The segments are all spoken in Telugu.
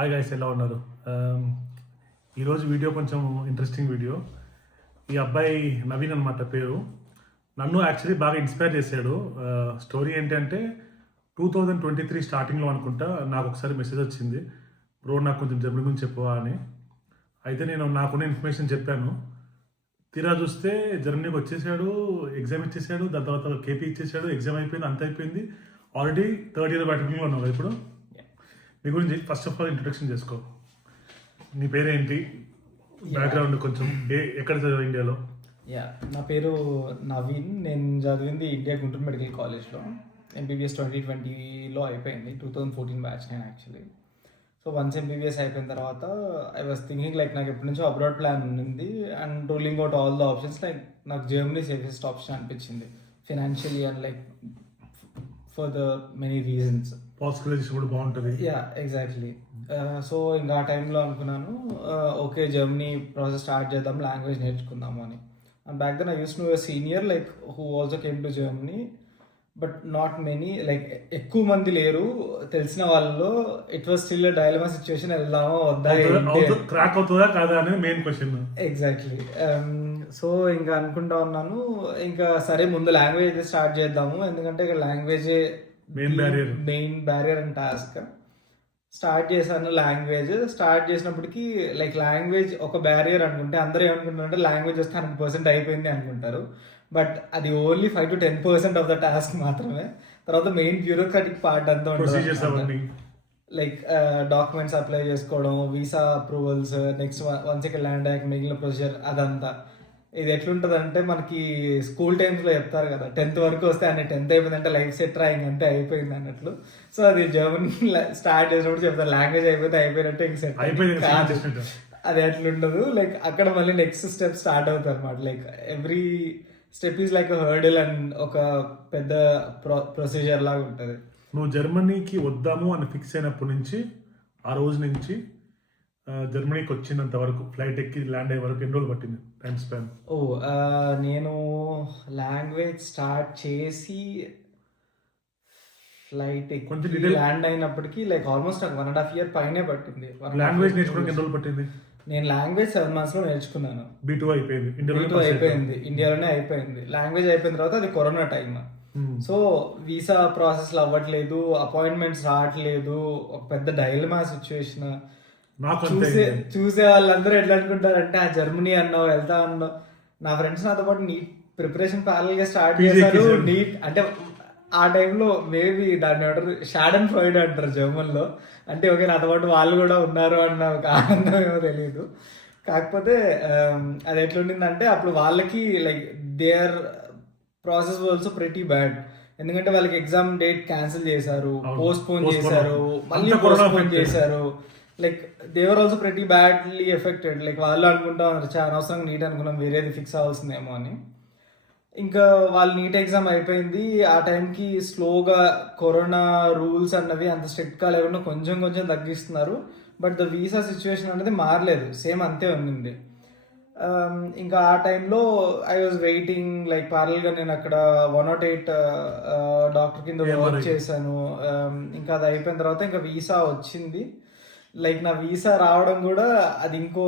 హాయ్ గైస్, ఎలా ఉన్నారు? ఈరోజు వీడియో కొంచెం ఇంట్రెస్టింగ్ వీడియో. ఈ అబ్బాయి నవీన్ అనమాట పేరు. నన్ను యాక్చువల్లీ బాగా ఇన్స్పైర్ చేశాడు. స్టోరీ ఏంటంటే 2023 స్టార్టింగ్లో అనుకుంటా నాకు ఒకసారి మెసేజ్ వచ్చింది, బ్రో నాకు కొంచెం జర్మనీ గురించి చెప్పవా అని. అయితే నేను నాకున్న ఇన్ఫర్మేషన్ చెప్పాను. తీరా చూస్తే జర్మనీకి వచ్చేసాడు, ఎగ్జామ్ ఇచ్చేసాడు, దాని తర్వాత కేపీ ఇచ్చేసాడు, ఎగ్జామ్ అయిపోయింది, అంత అయిపోయింది. ఆల్రెడీ థర్డ్ ఇయర్ బ్యాటరీలో ఉన్నావు ఇప్పుడు. మీ గురించి ఫస్ట్ ఆఫ్ ఆల్ ఇంట్రొడక్షన్ చేసుకో. నీ పేరేంటి, బ్యాక్గ్రౌండ్ కొంచెం, ఎక్కడ చదివావు ఇండియాలో? నా పేరు నవీన్. నేను చదివింది ఇండియా గుంటూరు మెడికల్ కాలేజ్లో. ఎంబీబీఎస్ 2020లో అయిపోయింది, 2014 బ్యాచ్ నేను యాక్చువల్లీ. సో వన్స్ ఎంబీబీఎస్ అయిపోయిన తర్వాత ఐ వాస్ థింకింగ్ లైక్ నాకు ఎప్పటి నుంచో అబ్రాడ్ ప్లాన్ ఉంది and ruling out all the options. Like నాకు జర్మనీ సేఫెస్ట్ ఆప్షన్ అనిపించింది financially and like for the many reasons. Possibilities కూడా బాగుంటుంది. ఎగ్జాక్ట్లీ. సో ఇంకా ఆ టైంలో అనుకున్నాను ఓకే జర్మనీ ప్రాసెస్ స్టార్ట్ చేద్దాం, లాంగ్వేజ్ నేర్చుకుందాము అని. And back then I use to senior like who also came to Germany, but not many, like ఎక్కువ మంది లేరు తెలిసిన వాళ్ళలో. It was still dilemma situation, వెళ్దామా వద్దా, క్రాక్ అవుతుందా కాదా అనేది మెయిన్ క్వశ్చన్. ఎగ్జాక్ట్లీ. సో ఇంకా అనుకుంటా ఉన్నాను, ఇంకా సరే ముందు లాంగ్వేజ్ అయితే స్టార్ట్ చేద్దాము, ఎందుకంటే ఇక్కడ లాంగ్వేజే main barrier and task. Start చేశాను లాంగ్వేజ్. స్టార్ట్ చేసినప్పటికీ లైక్ లాంగ్వేజ్ ఒక బ్యారియర్ అనుకుంటే అందరూ ఏమనుకుంటారంటే లాంగ్వేజ్ వస్తే 100% అయిపోయింది అనుకుంటారు. బట్ అది only 5 to 10% of the task మాత్రమే. తర్వాత మెయిన్ బ్యూరోక్రాటిక్ పార్ట్ అంతా ఉంటుంది, లైక్ డాక్యుమెంట్స్ అప్లై చేసుకోవడం, వీసా అప్రూవల్స్, నెక్స్ట్ వన్స్ ఇక్కడ ల్యాండ్ అయ్యాక మిగిలిన ప్రొసీజర్ అదంతా. ఇది ఎట్లుంటుంది అంటే మనకి స్కూల్ టైమ్స్లో చెప్తారు కదా, 10th వరకు వస్తే అన్ని 10th అయిపోయిందంటే లైఫ్ సెట్ రాయింగ్ అంతే అయిపోయింది అన్నట్లు. సో అది జర్మనీ స్టార్ట్ చేసినప్పుడు చెప్తారు లాంగ్వేజ్ అయిపోతే అయిపోయినట్టే ఇంక సెట్ అయిపోయింది. అది అట్లుండదు. లైక్ అక్కడ మళ్ళీ నెక్స్ట్ స్టెప్ స్టార్ట్ అవుతుంది అనమాట. Like every step is like hurdle and ఒక పెద్ద ప్రొసీజర్ లాగా ఉంటుంది. నువ్వు జర్మనీకి వద్దాము అని ఫిక్స్ అయినప్పటి నుంచి ఆ రోజు నుంచి జర్మనీకి వచ్చినంత వరకు, ఫ్లైట్ ఎక్కి ల్యాండ్ అయ్యే వరకు ఎన్ని రోజులు పట్టింది టైం స్పాన్? నేను లాంగ్వేజ్ స్టార్ట్ చేసి ఫ్లైట్ ఎక్కి ల్యాండ్ అయినప్పటికీ లైక్ ఆల్మోస్ట్ 1.5 year పైనే పట్టింది. లాంగ్వేజ్ నేర్చుకోవడానికి ఎన్ని రోజులు పట్టింది? నేను లాంగ్వేజ్ 7 months లో నేర్చుకున్నాను. B2 అయిపోయింది, ఇండియాలోనే అయిపోయింది. లాంగ్వేజ్ అయిపోయిన తర్వాత అది corona time. So visa process అవ్వట్లేదు, అపాయింట్మెంట్స్ రావట్లేదు, ఒక పెద్ద డైలమా సిచ్యువేషన్. చూసే వాళ్ళందరూ ఎట్లా అనుకుంటారంటే ఆ జర్మనీ అన్నావు, వెళ్తా అన్నావు. నా ఫ్రెండ్స్ నాతో పాటు నీట్ ప్రిపరేషన్ ప్యారల్ గా స్టార్ట్ చేశారు. నీట్ అంటే ఆ టైంలో మేబీ దాన్ని ఏమంటారు, షాడన్ ఫ్రాయిడ్ అంటారు జర్మన్ లో. అంటే ఓకే నాతో పాటు వాళ్ళు కూడా ఉన్నారు అన్న ఒక ఆనందం ఏమో తెలియదు. కాకపోతే అది ఎట్లుండిందంటే అప్పుడు వాళ్ళకి like their process also pretty bad. ఎందుకంటే వాళ్ళకి ఎగ్జామ్ డేట్ క్యాన్సిల్ చేశారు, పోస్ట్ పోన్ చేశారు, మళ్ళీ పోస్ట్ పోన్ చేశారు. Like they were also pretty badly affected. Like వాళ్ళు అనుకుంటా చాలా అనవసరంగా నీట్ అనుకున్నాం, వేరేది ఫిక్స్ అవ్వాల్సిందేమో అని. ఇంకా వాళ్ళు నీట్ ఎగ్జామ్ అయిపోయింది. ఆ టైంకి స్లోగా కరోనా రూల్స్ అన్నవి అంత స్ట్రిక్ట్గా లేకుండా కొంచెం కొంచెం తగ్గిస్తున్నారు. బట్ ద వీసా సిచ్యువేషన్ అనేది మారలేదు, సేమ్ అంతే ఉంది. ఇంకా ఆ టైంలో ఐ వాజ్ వెయిటింగ్ లైక్ ప్యారల్గా నేను అక్కడ 108 డాక్టర్ కింద వర్క్ చేశాను. ఇంకా అది అయిపోయిన తర్వాత ఇంకా వీసా వచ్చింది. లైక్ నా వీసా రావడం కూడా అది ఇంకో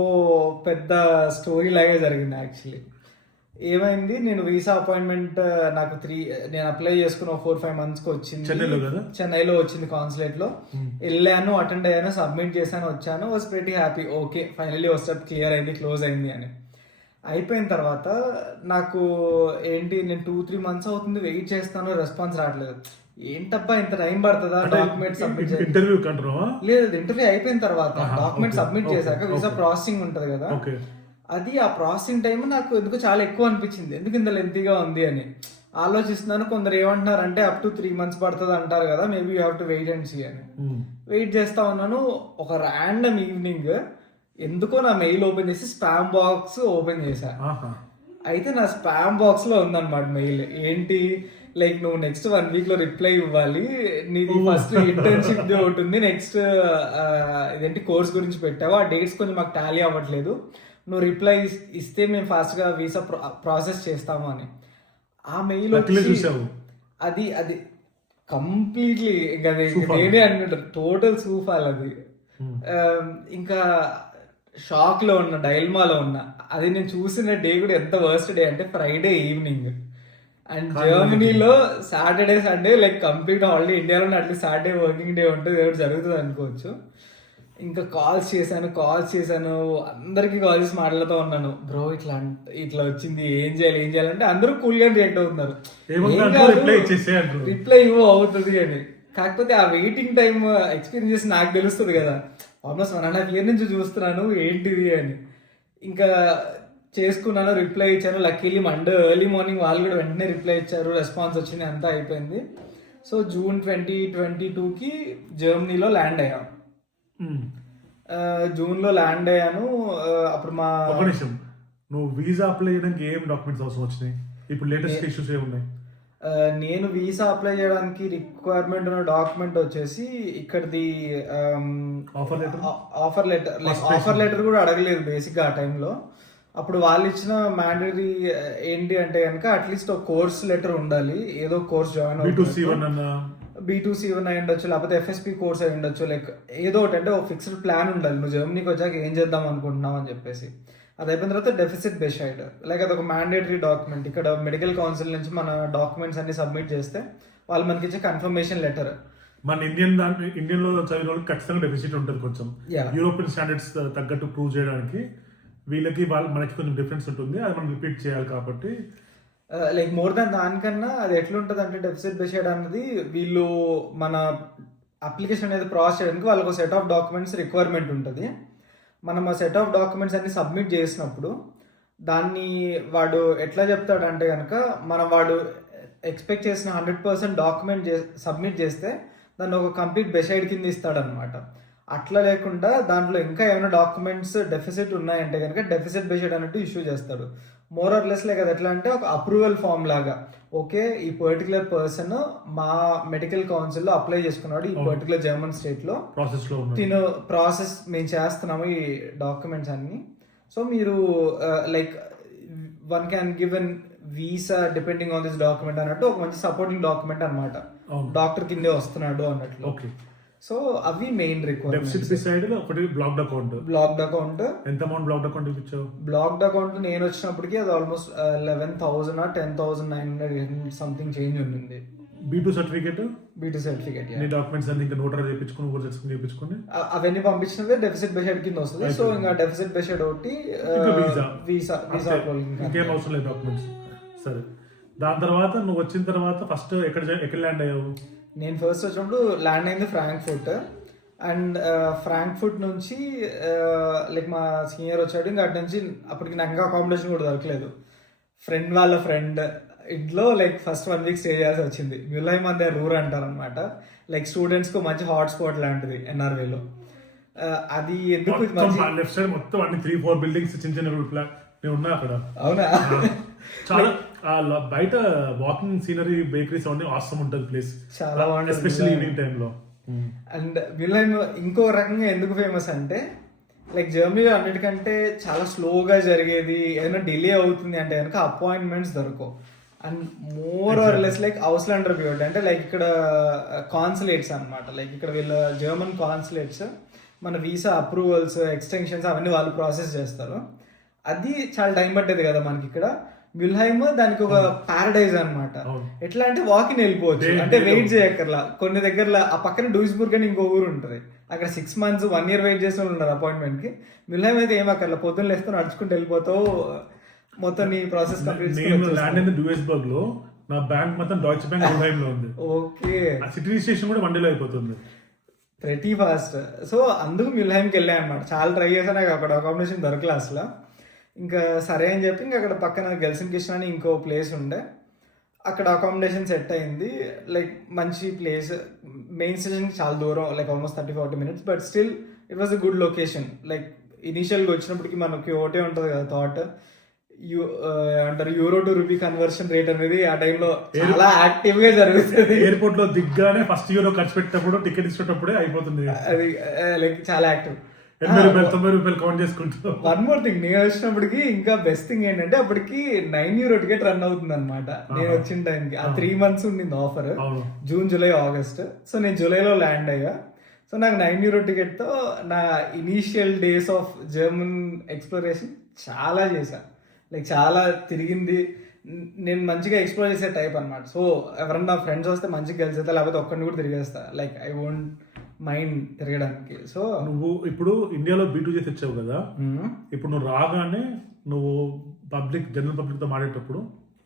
పెద్ద స్టోరీ లాగే జరిగింది యాక్చువల్లీ. ఏమైంది, నేను వీసా అపాయింట్మెంట్ నాకు నేను అప్లై చేసుకున్న 4-5 monthsకి వచ్చింది. చెన్నైలో వచ్చింది, కాన్సులేట్ లో వెళ్ళాను, అటెండ్ అయ్యాను, సబ్మిట్ చేశాను, వచ్చాను. Was pretty happy. Okay finally step clear అయింది, క్లోజ్ అయింది అని. అయిపోయిన తర్వాత నాకు ఏంటి, నేను 2-3 months అవుతుంది వెయిట్ చేస్తాను, రెస్పాన్స్ రావట్లేదు. ఏంటబ్బా ఇంత టైం పడుతుందా డాక్యుమెంట్ సబ్మిట్ ఇంటర్వ్యూ? లేదు, ఇంటర్వ్యూ అయిపోయిన తర్వాత డాక్యుమెంట్ సబ్మిట్ చేశాక వీసా ప్రాసెసింగ్ ఉంటది కదా, అది ఆ ప్రాసెసింగ్ టైం నాకు ఎందుకు చాలా ఎక్కువ అనిపించింది. ఎందుకు ఇంత లెంతీగా ఉంది అని ఆలోచిస్తున్నాను. కొందరు ఏమంటున్నారంటే up to 3 months పడుతుంది అంటారు కదా, maybe you have to wait and see అని. వెయిట్ చేస్తా ఉన్నాను. ఒక ర్యాండమ్ ఈవినింగ్ ఎందుకో నా మెయిల్ ఓపెన్ చేసి స్పామ్ బాక్స్ ఓపెన్ చేశా. అయితే నా స్పామ్ బాక్స్ లో ఉందన్నమాట మెయిల్. ఏంటి, లైక్ నువ్వు నెక్స్ట్ 1 week లో రిప్లై ఇవ్వాలి, నీది ఫస్ట్ ఇంటర్న్షిప్ ఒకటి ఉంది, నెక్స్ట్ ఇదేంటి కోర్స్ గురించి పెట్టావు, ఆ డేట్స్ కొంచెం మాకు టాలీ అవ్వట్లేదు, నువ్వు రిప్లై ఇస్తే మేము ఫాస్ట్గా వీసా ప్రాసెస్ చేస్తాము అని. ఆ మెయిల్ అది కంప్లీట్లీ ఇంకా నేనే అనుకుంటారు టోటల్ సూఫాల్ అది. ఇంకా షాక్ లో ఉన్న, డైల్మాలో ఉన్న. అది నేను చూసిన డే కూడా ఎంత వర్స్ట్ డే అంటే ఫ్రైడే ఈవినింగ్. అండ్ జర్మనీలో Saturday Sunday like complete holiday. ఇండియాలో అట్లీస్ట్ సాటర్డే వర్కింగ్ డే ఉంటుంది, ఏదో జరుగుతుంది అనుకోవచ్చు. ఇంకా కాల్స్ చేశాను, అందరికి కాల్ చేసి మాట్లాడుతూ ఉన్నాను, బ్రో ఇట్లా ఇట్లా వచ్చింది, ఏం చేయాలంటే అందరూ కూల్ గా రియాక్ట్ అవుతున్నారు, రిప్లై ఇవ్వ అవుతుంది అని. కాకపోతే ఆ వెయిటింగ్ టైం ఎక్స్పీరియన్స్ చేసి నాకు తెలుస్తుంది కదా, ఆల్మోస్ట్ 1.5 years నుంచి చూస్తున్నాను ఏంటిది అని. ఇంకా చేసుకున్నాను, రిప్లై ఇచ్చాను. లక్కీలీ మండే ఎర్లీ మార్నింగ్ వాళ్ళు కూడా వెంటనే రిప్లై ఇచ్చారు, రెస్పాన్స్ వచ్చింది, అంతా అయిపోయింది. సో June 2022కి జర్మనీలో ల్యాండ్ అయ్యాను. జూన్లో ల్యాండ్ అయ్యాను. అప్పుడు మా ఒక నిమిషం, నువ్వు వీసా అప్లై చేయడానికి ఏం డాక్యుమెంట్స్ అవసరం వచ్చినాయి? ఇప్పుడు లేటెస్ట్ ఇష్యూస్ ఏమున్నాయి? నేను వీసా అప్లై చేయడానికి రిక్వైర్మెంట్ ఉన్న డాక్యుమెంట్ వచ్చేసి ఇక్కడిది ఆఫర్ లెటర్ కూడా అడగలేదు బేసిక్గా ఆ టైంలో. అప్పుడు వాళ్ళు ఇచ్చిన మ్యాండేటరీ ఏంటి అంటే కనుక అట్లీస్ట్ ఒక కోర్స్ లెటర్ ఉండాలి, ఏదో కోర్స్ జాయిన్ B2C1 అయి ఉండొచ్చు, లేకపోతే FSP కోర్స్ అయి ఉండొచ్చు, లైక్ ఏదో ఒకటి. అంటే ఒక ఫిక్స్డ్ ప్లాన్ ఉండాలి, నువ్వు జర్మనీకి వచ్చాక ఏం చేద్దాం అనుకుంటున్నావు అని చెప్పేసి. అది అయిపోయిన తర్వాత డెఫిసిట్ బెసైడ్, లైక్ అది ఒక మ్యాండేటరీ డాక్యుమెంట్. ఇక్కడ మెడికల్ కౌన్సిల్ నుంచి మన డాక్యుమెంట్స్ అన్ని సబ్మిట్ చేస్తే వాళ్ళు మనకి ఇచ్చే కన్ఫర్మేషన్ లెటర్. మన ఇండియన్ లో చదివిన వాళ్ళకి ఖచ్చితంగా డెఫిసిట్ ఉంటుంది కొంచెం. యూరోపియన్ స్టాండర్డ్స్ తగ్గట్టు ప్రూవ్ చేయడానికి వీళ్ళకి మనకి కొంచెం డిఫరెన్స్ ఉంటుంది, అది మనం రిపీట్ చేయాలి. కాబట్టి లైక్ మోర్ దాన్ దానికన్నా అది ఎట్లుంటుంది అంటే డెఫిసిట్ బెసైడ్ అన్నది వీళ్ళు మన అప్లికేషన్ అనేది ప్రాసెస్ చేయడానికి వాళ్ళకి ఒక సెట్ ఆఫ్ డాక్యుమెంట్స్ రిక్వైర్మెంట్ ఉంటుంది. మనం ఆ సెట్ ఆఫ్ డాక్యుమెంట్స్ అన్ని సబ్మిట్ చేసినప్పుడు దాన్ని వాడు ఎట్లా చెప్తాడంటే కనుక వాడు ఎక్స్పెక్ట్ చేసిన 100% డాక్యుమెంట్ సబ్మిట్ చేస్తే దాన్ని ఒక కంప్లీట్ బెసైడ్ కింద ఇస్తాడనమాట. అట్లా లేకుండా దాంట్లో ఇంకా ఏమైనా డాక్యుమెంట్స్ డెఫిసిట్ ఉన్నాయంటే కనుక డెఫిసిట్ బెసైడ్ అన్నట్టు ఇష్యూ చేస్తాడు. మోర్ ఆర్ లెస్ లైక్ అది ఎట్లా అంటే ఒక అప్రూవల్ ఫామ్ లాగా, ఓకే ఈ పర్టికులర్ పర్సన్ మా మెడికల్ కౌన్సిల్లో అప్లై చేసుకున్నాడు ఈ పర్టికులర్ జర్మన్ స్టేట్ లో, ప్రాసెస్ మేము చేస్తున్నాము ఈ డాక్యుమెంట్స్ అన్ని. సో మీరు like one can give an visa depending on this document అన్నట్టు ఒక మంచి సపోర్టింగ్ డాక్యుమెంట్ అనమాట, డాక్టర్ కిందే వస్తున్నాడు అన్నట్లు. సో అవి మెయిన్ రిక్వైర్మెంట్స్. ఒకటి బ్లాక్డ్ అకౌంట్. ఎంత అమౌంట్ బ్లాక్డ్ అకౌంట్ ఇచ్చావు? బ్లాక్డ్ అకౌంట్ నేను వచ్చినప్పటికి అది ఆల్మోస్ట్ 11,000 or 10,900 సంథింగ్ చేంజ్ ఉంది. B2 సర్టిఫికేట్ నీ డాక్యుమెంట్స్ అన్ని ఇంకా నోటరీ చేయించుకుని అవన్నీ పంపించినవి డెఫిసిట్ బెసైడ్ కింద వస్తుంది. సో ఇంకా డెఫిసిట్ బెసైడ్ ఒకటి, వీసా ఇంకేం అవసరం లేదు డాక్యుమెంట్స్. సరే, దాని తర్వాత నువ్వు వచ్చిన తర్వాత ఫస్ట్ ఎక్కడ ల్యాండ్ అయ్యావు? నేను ఫస్ట్ వచ్చినప్పుడు ల్యాండ్ అయింది ఫ్రాంక్ఫర్ట్. అండ్ ఫ్రాంక్ఫర్ట్ నుంచి లైక్ మా సీనియర్ వచ్చాడు, ఇంకా అటు నుంచి అప్పటికి నాకు ఇంకా అకామిడేషన్ కూడా దొరకలేదు. ఫ్రెండ్ వాళ్ళ ఫ్రెండ్ ఇంట్లో లైక్ ఫస్ట్ 1 week స్టే చేయాల్సి వచ్చింది. మ్యూల్హైమ్ అనే రూర్ అంటారు అనమాట, లైక్ స్టూడెంట్స్ కు మంచి హాట్స్పాట్ లాంటిది NRWలో. అది ఎందుకు లెఫ్ట్ సైడ్ మొత్తం అన్ని 3-4 బిల్డింగ్స్ చిన్న ఉన్నా అక్కడ. అవునా? చాలా బయట వాకింగ్ సీనరీ, బేకరీస్ అవన్నీ ఆసమ్ ఉంటుంది ప్లేస్, చాలా బాగుంటుంది ఎస్పెషల్లీ ఈవినింగ్ టైంలో. అండ్ మ్యూల్హైమ్ ఇంకో రకంగా ఎందుకు ఫేమస్ అంటే లైక్ జర్మనీలో అన్నిటికంటే చాలా స్లోగా జరిగేది, ఏదైనా డిలే అవుతుంది అంటే కనుక అపాయింట్మెంట్స్ దొరకవు. And more or less like అవుస్లాండర్ పీరియడ్ అంటే లైక్ ఇక్కడ కాన్సులేట్స్ అనమాట, లైక్ ఇక్కడ వీళ్ళ జర్మన్ కాన్సులేట్స్ మన వీసా అప్రూవల్స్, ఎక్స్టెన్షన్స్ అవన్నీ వాళ్ళు ప్రాసెస్ చేస్తారు. అది చాలా టైం పట్టేది కదా మనకి. ఇక్కడ మ్యూల్హైమ్ దానికి ఒక పారడైజ్ అనమాట. ఎట్లా అంటే వాకిన్ వెళ్ళిపోవచ్చు, అంటే వెయిట్ చేయక్కర్లా. కొన్ని దగ్గర ఆ పక్కన డూయిస్బర్గ్ అని ఇంకో ఊరు ఉంటుంది, అక్కడ 6 months 1 year వెయిట్ చేస్తూ ఉంటారు అపాయింట్మెంట్ కి. మ్యూల్హైమ్ అయితే ఏం అక్కర్లా, పొద్దున్న లేస్తూ నడుచుకుంటూ వెళ్ళిపోతావు, మొత్తం నీ ప్రాసెస్ కంప్లీట్. డూయిస్బర్గ్ లో నా బ్యాంక్ మొత్తం డాయిచ్ బ్యాంక్ మ్యూల్హైమ్ లో ఉంది. ఓకే, సిటీ రిజిస్ట్రేషన్ కూడా 1 day లో అయిపోతుంది, ప్రతి ఫాస్ట్. సో అందుకు మ్యూల్హైమ్కి వెళ్ళాయి అనమాట. చాలా ట్రై చేశాను, నాకు అక్కడ అకామిడేషన్ దొరకలే అసలు. ఇంకా సరే అని చెప్పి ఇంకా అక్కడ పక్కన గెల్సిన్కిషన్ అని ఇంకో ప్లేస్ ఉండే, అక్కడ అకామిడేషన్ సెట్ అయింది. లైక్ మంచి ప్లేస్, మెయిన్ స్టేషన్కి చాలా దూరం, like almost 30-40 minutes, but still it was a good location. Like ఇనీషియల్గా వచ్చినప్పటికి మనకి ఒకటే ఉంటుంది కదా థాట్, అంటారు euro to rupee conversion rate అనేది ఆ టైంలో చాలా యాక్టివ్ గా జరుగుతుంది. ఎయిర్పోర్ట్ లో దిగ్గానే ఫస్ట్ యూరో ఖర్చు పెట్టేటప్పుడు, టికెట్ ఇచ్చేటప్పుడే అయిపోతుంది అది, లైక్ చాలా యాక్టివ్. 80 రూపాయలు కౌంట్ చేసుకుంటాం. వన్ మోర్ థింగ్, నేను వచ్చినప్పటికి ఇంకా బెస్ట్ థింగ్ ఏంటంటే అప్పటికి €9 టికెట్ రన్ అవుతుంది అనమాట. నేను వచ్చిన టైంకి ఆ 3 months ఉండింది offer, June, July, August. So నేను జూలైలో ల్యాండ్ అయ్యా. సో నాకు 9 యూరో టికెట్తో నా initial days of German exploration చాలా చేశాను. లైక్ చాలా తిరిగింది. నేను మంచిగా ఎక్స్ప్లోర్ చేసే టైప్ అనమాట. సో ఎవరన్నా ఫ్రెండ్స్ వస్తే మంచిగా కలిసేస్తా, లేకపోతే ఒక్కడిని కూడా తిరిగేస్తా. లైక్ ఐ వోంట్ మైండ్ తిరగడానికి. సో నువ్వు ఇప్పుడు ఇండియాలో B2G తెచ్చావు కదా, ఇప్పుడు నువ్వు రాగానే నువ్వు జనరల్ పబ్లిక్తో మాట్లాడేటప్పుడు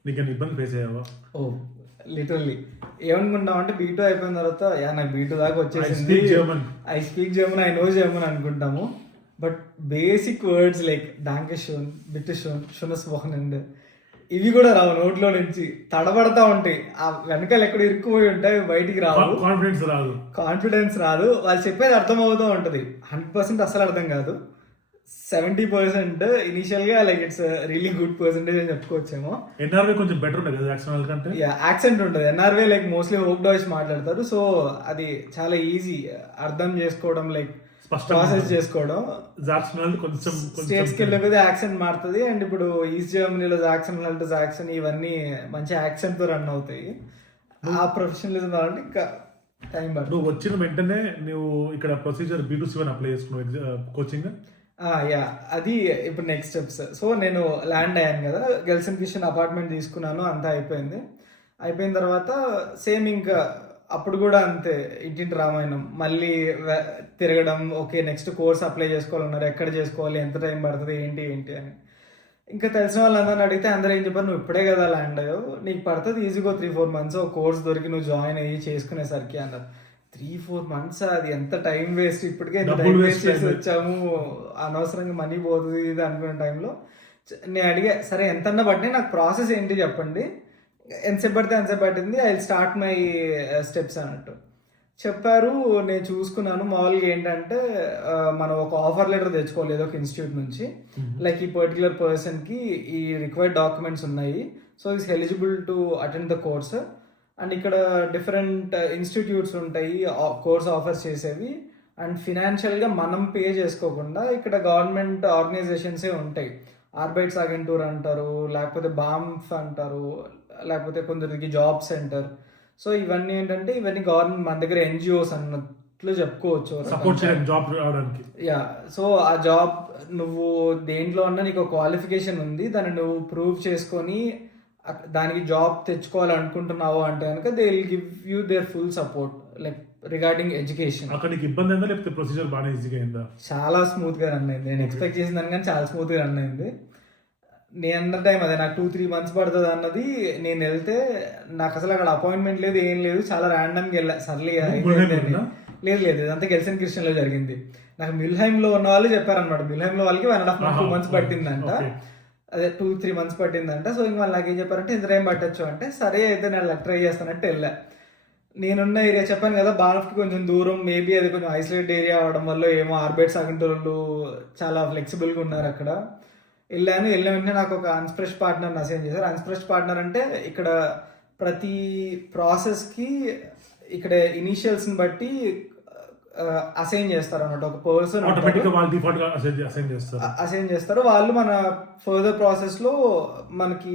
నీకు ఏమైనా ఇబ్బంది ఫేస్ అయ్యావా? ఓ లిటరల్లీ ఏమనుకుంటాం అంటే B2 అయిపోయిన తర్వాత నాకు B2 దాకా వచ్చేసింది, I speak German, I know German అనుకుంటాము. బట్ బేసిక్ వర్డ్స్ లైక్ డాంకే షోన్, బిట్టు షోన్, షునస్ వోహనండ్ ఇవి కూడా రావు నోట్లో నుంచి, తడబడతా ఉంటాయి. ఆ వెనకాల ఎక్కడ ఇరుక్కుపోయి ఉంటాయి, బయటికి రావు. కాన్ఫిడెన్స్ రాదు. వాళ్ళు చెప్పేది అర్థం అవుతూ ఉంటుంది. 100% అసలు అర్థం కాదు. 70% ఇనిషియల్ గా like it's really good percentage అని చెప్పుకోవచ్చేమో. ఎన్ఆర్వే కొంచెం బెటర్ ఉంటుంది కదా యాక్సెంట్ కంటే. యాక్సెంట్ ఉంటుంది. ఎన్ఆర్వే లైక్ మోస్ట్లీ హోక్ డాయిష్ మాట్లాడతారు. సో అది చాలా ఈజీ అర్థం చేసుకోవడం, లైక్ ప్రాసెస్ చేసుకోవడం. స్టేట్స్ కి వెళ్ళకపోతే యాక్సెంట్ మారుతుంది. అండ్ ఇప్పుడు ఈస్ట్ జర్మనీలో జాక్సన్ ఇవన్నీ మంచి యాక్సెంట్ తో రన్ అవుతాయి. ఆ ప్రొఫెషనలిజం రావాలంటే ఇంకా టైం పడుతుంది. నువ్వు వచ్చిన వెంటనే నువ్వు ఇక్కడ ప్రొసీజర్ B2C1 అప్లై చేసుకున్నావు కోచింగ్. యా, అది ఇప్పుడు నెక్స్ట్ స్టెప్స్. సో నేను ల్యాండ్ అయ్యాను కదా, గెల్సిన్కిషన్ అపార్ట్మెంట్ తీసుకున్నాను, అంతా అయిపోయింది. అయిపోయిన తర్వాత సేమ్ ఇంకా అప్పుడు కూడా అంతే, ఇంటింటి రామాయణం మళ్ళీ తిరగడం. ఓకే నెక్స్ట్ కోర్స్ అప్లై చేసుకోవాలన్నారు, ఎక్కడ చేసుకోవాలి, ఎంత టైం పడుతుంది, ఏంటి అని. ఇంకా తెలిసిన వాళ్ళందరిని అడిగితే అందరూ ఏం చెప్పారు, నువ్వు ఇప్పుడే కదా ల్యాండ్ అయ్యావు, నీకు పడుతుంది ఈజీగా 3-4 months కోర్స్ దొరికి నువ్వు జాయిన్ అయ్యి చేసుకునేసరికి అన్నారు. 3-4 months అది ఎంత టైం వేస్ట్. ఇప్పటికే టైం వేస్ట్ చేసి వచ్చాము, అనవసరంగా మనీ పోతుంది ఇది అనుకునే టైంలో నేను అడిగా, సరే ఎంతన్నా పట్టినా నాకు ప్రాసెస్ ఏంటి చెప్పండి, ఎంతసేపు పడితే ఎంతసేపు పట్టింది, ఐ స్టార్ట్ మై స్టెప్స్ అన్నట్టు చెప్పారు. నేను చూసుకున్నాను. మామూలుగా ఏంటంటే మనం ఒక ఆఫర్ లెటర్ తెచ్చుకోవాలి ఏదో ఒక ఇన్స్టిట్యూట్ నుంచి, లైక్ ఈ పర్టికులర్ పర్సన్కి ఈ రిక్వైర్డ్ డాక్యుమెంట్స్ ఉన్నాయి, so is eligible to attend the course. And ఇక్కడ డిఫరెంట్ ఇన్స్టిట్యూట్స్ ఉంటాయి కోర్స్ ఆఫర్స్ చేసేవి. అండ్ ఫినాన్షియల్గా మనం పే చేసుకోకుండా ఇక్కడ గవర్నమెంట్ ఆర్గనైజేషన్సే ఉంటాయి. ఆర్బైట్స్ అగెంటూర్ అంటారు, లేకపోతే బామ్ఫ్ అంటారు, లేకపోతే కొందరికి జాబ్ సెంటర్. సో ఇవన్నీ ఏంటంటే ఇవన్నీ గవర్నమెంట్ మన దగ్గర NGOs అన్నట్లు చెప్పుకోవచ్చు. యా, సో ఆ జాబ్ నువ్వు దేంట్లో అన్నా నీకు క్వాలిఫికేషన్ ఉంది, దాన్ని నువ్వు ప్రూవ్ చేసుకొని దానికి జాబ్ తెచ్చుకోవాలనుకుంటున్నావు అంటే కనుక they will give you their full support like regarding education. అక్కడ ఇబ్బంది అయిందా లేకపోతే ప్రొసీజర్ బాగా ఈజీగా అయిందా? చాలా స్మూత్ గా రన్ అయింది. నేను ఎక్స్పెక్ట్ చేసిన దానికన్నా చాలా స్మూత్ గా రన్ అయింది. నేను అన్న టైం అదే, నాకు 2-3 months పడుతుంది అన్నది. నేను వెళ్తే నాకు అసలు అక్కడ అపాయింట్మెంట్ లేదు, ఏం లేదు, చాలా ర్యాండమ్గా వెళ్ళా. సర్లే లేదు ఇదంతా గెల్సిన్కిషన్లో జరిగింది. నాకు మిల్హైమ్లో ఉన్న వాళ్ళు చెప్పారనమాట, మిల్హైమ్లో వాళ్ళకి 1.5-2 months పట్టిందంట, అదే 2-3 months పట్టిందంట. సో ఇంక వాళ్ళు నాకు ఏం చెప్పారంటే ఇంత టైం పట్టచ్చు అంటే, సరే అయితే నేను ట్రై చేస్తానంటే వెళ్ళా. నేనున్న ఏరియా చెప్పాను కదా, బానఫ్కి కొంచెం దూరం, మేబీ అది కొంచెం ఐసోలేట్ ఏరియా అవడం వల్ల ఏమో ఆర్బైట్స్ అగెంటోళ్ళు చాలా ఫ్లెక్సిబుల్గా ఉన్నారు అక్కడ. వెళ్ళిన వెంటనే నాకు ఒక అన్స్ప్రెష్ పార్ట్నర్ని అసైన్ చేశారు. అన్స్ప్రెష్ పార్ట్నర్ అంటే ఇక్కడ ప్రతి ప్రాసెస్కి ఇక్కడ ఇనిషియల్స్ని బట్టి అసైన్ చేస్తారు అన్నమాట. ఒక పర్సన్ అసైన్ చేస్తారు, వాళ్ళు మన ఫర్దర్ ప్రాసెస్లో మనకి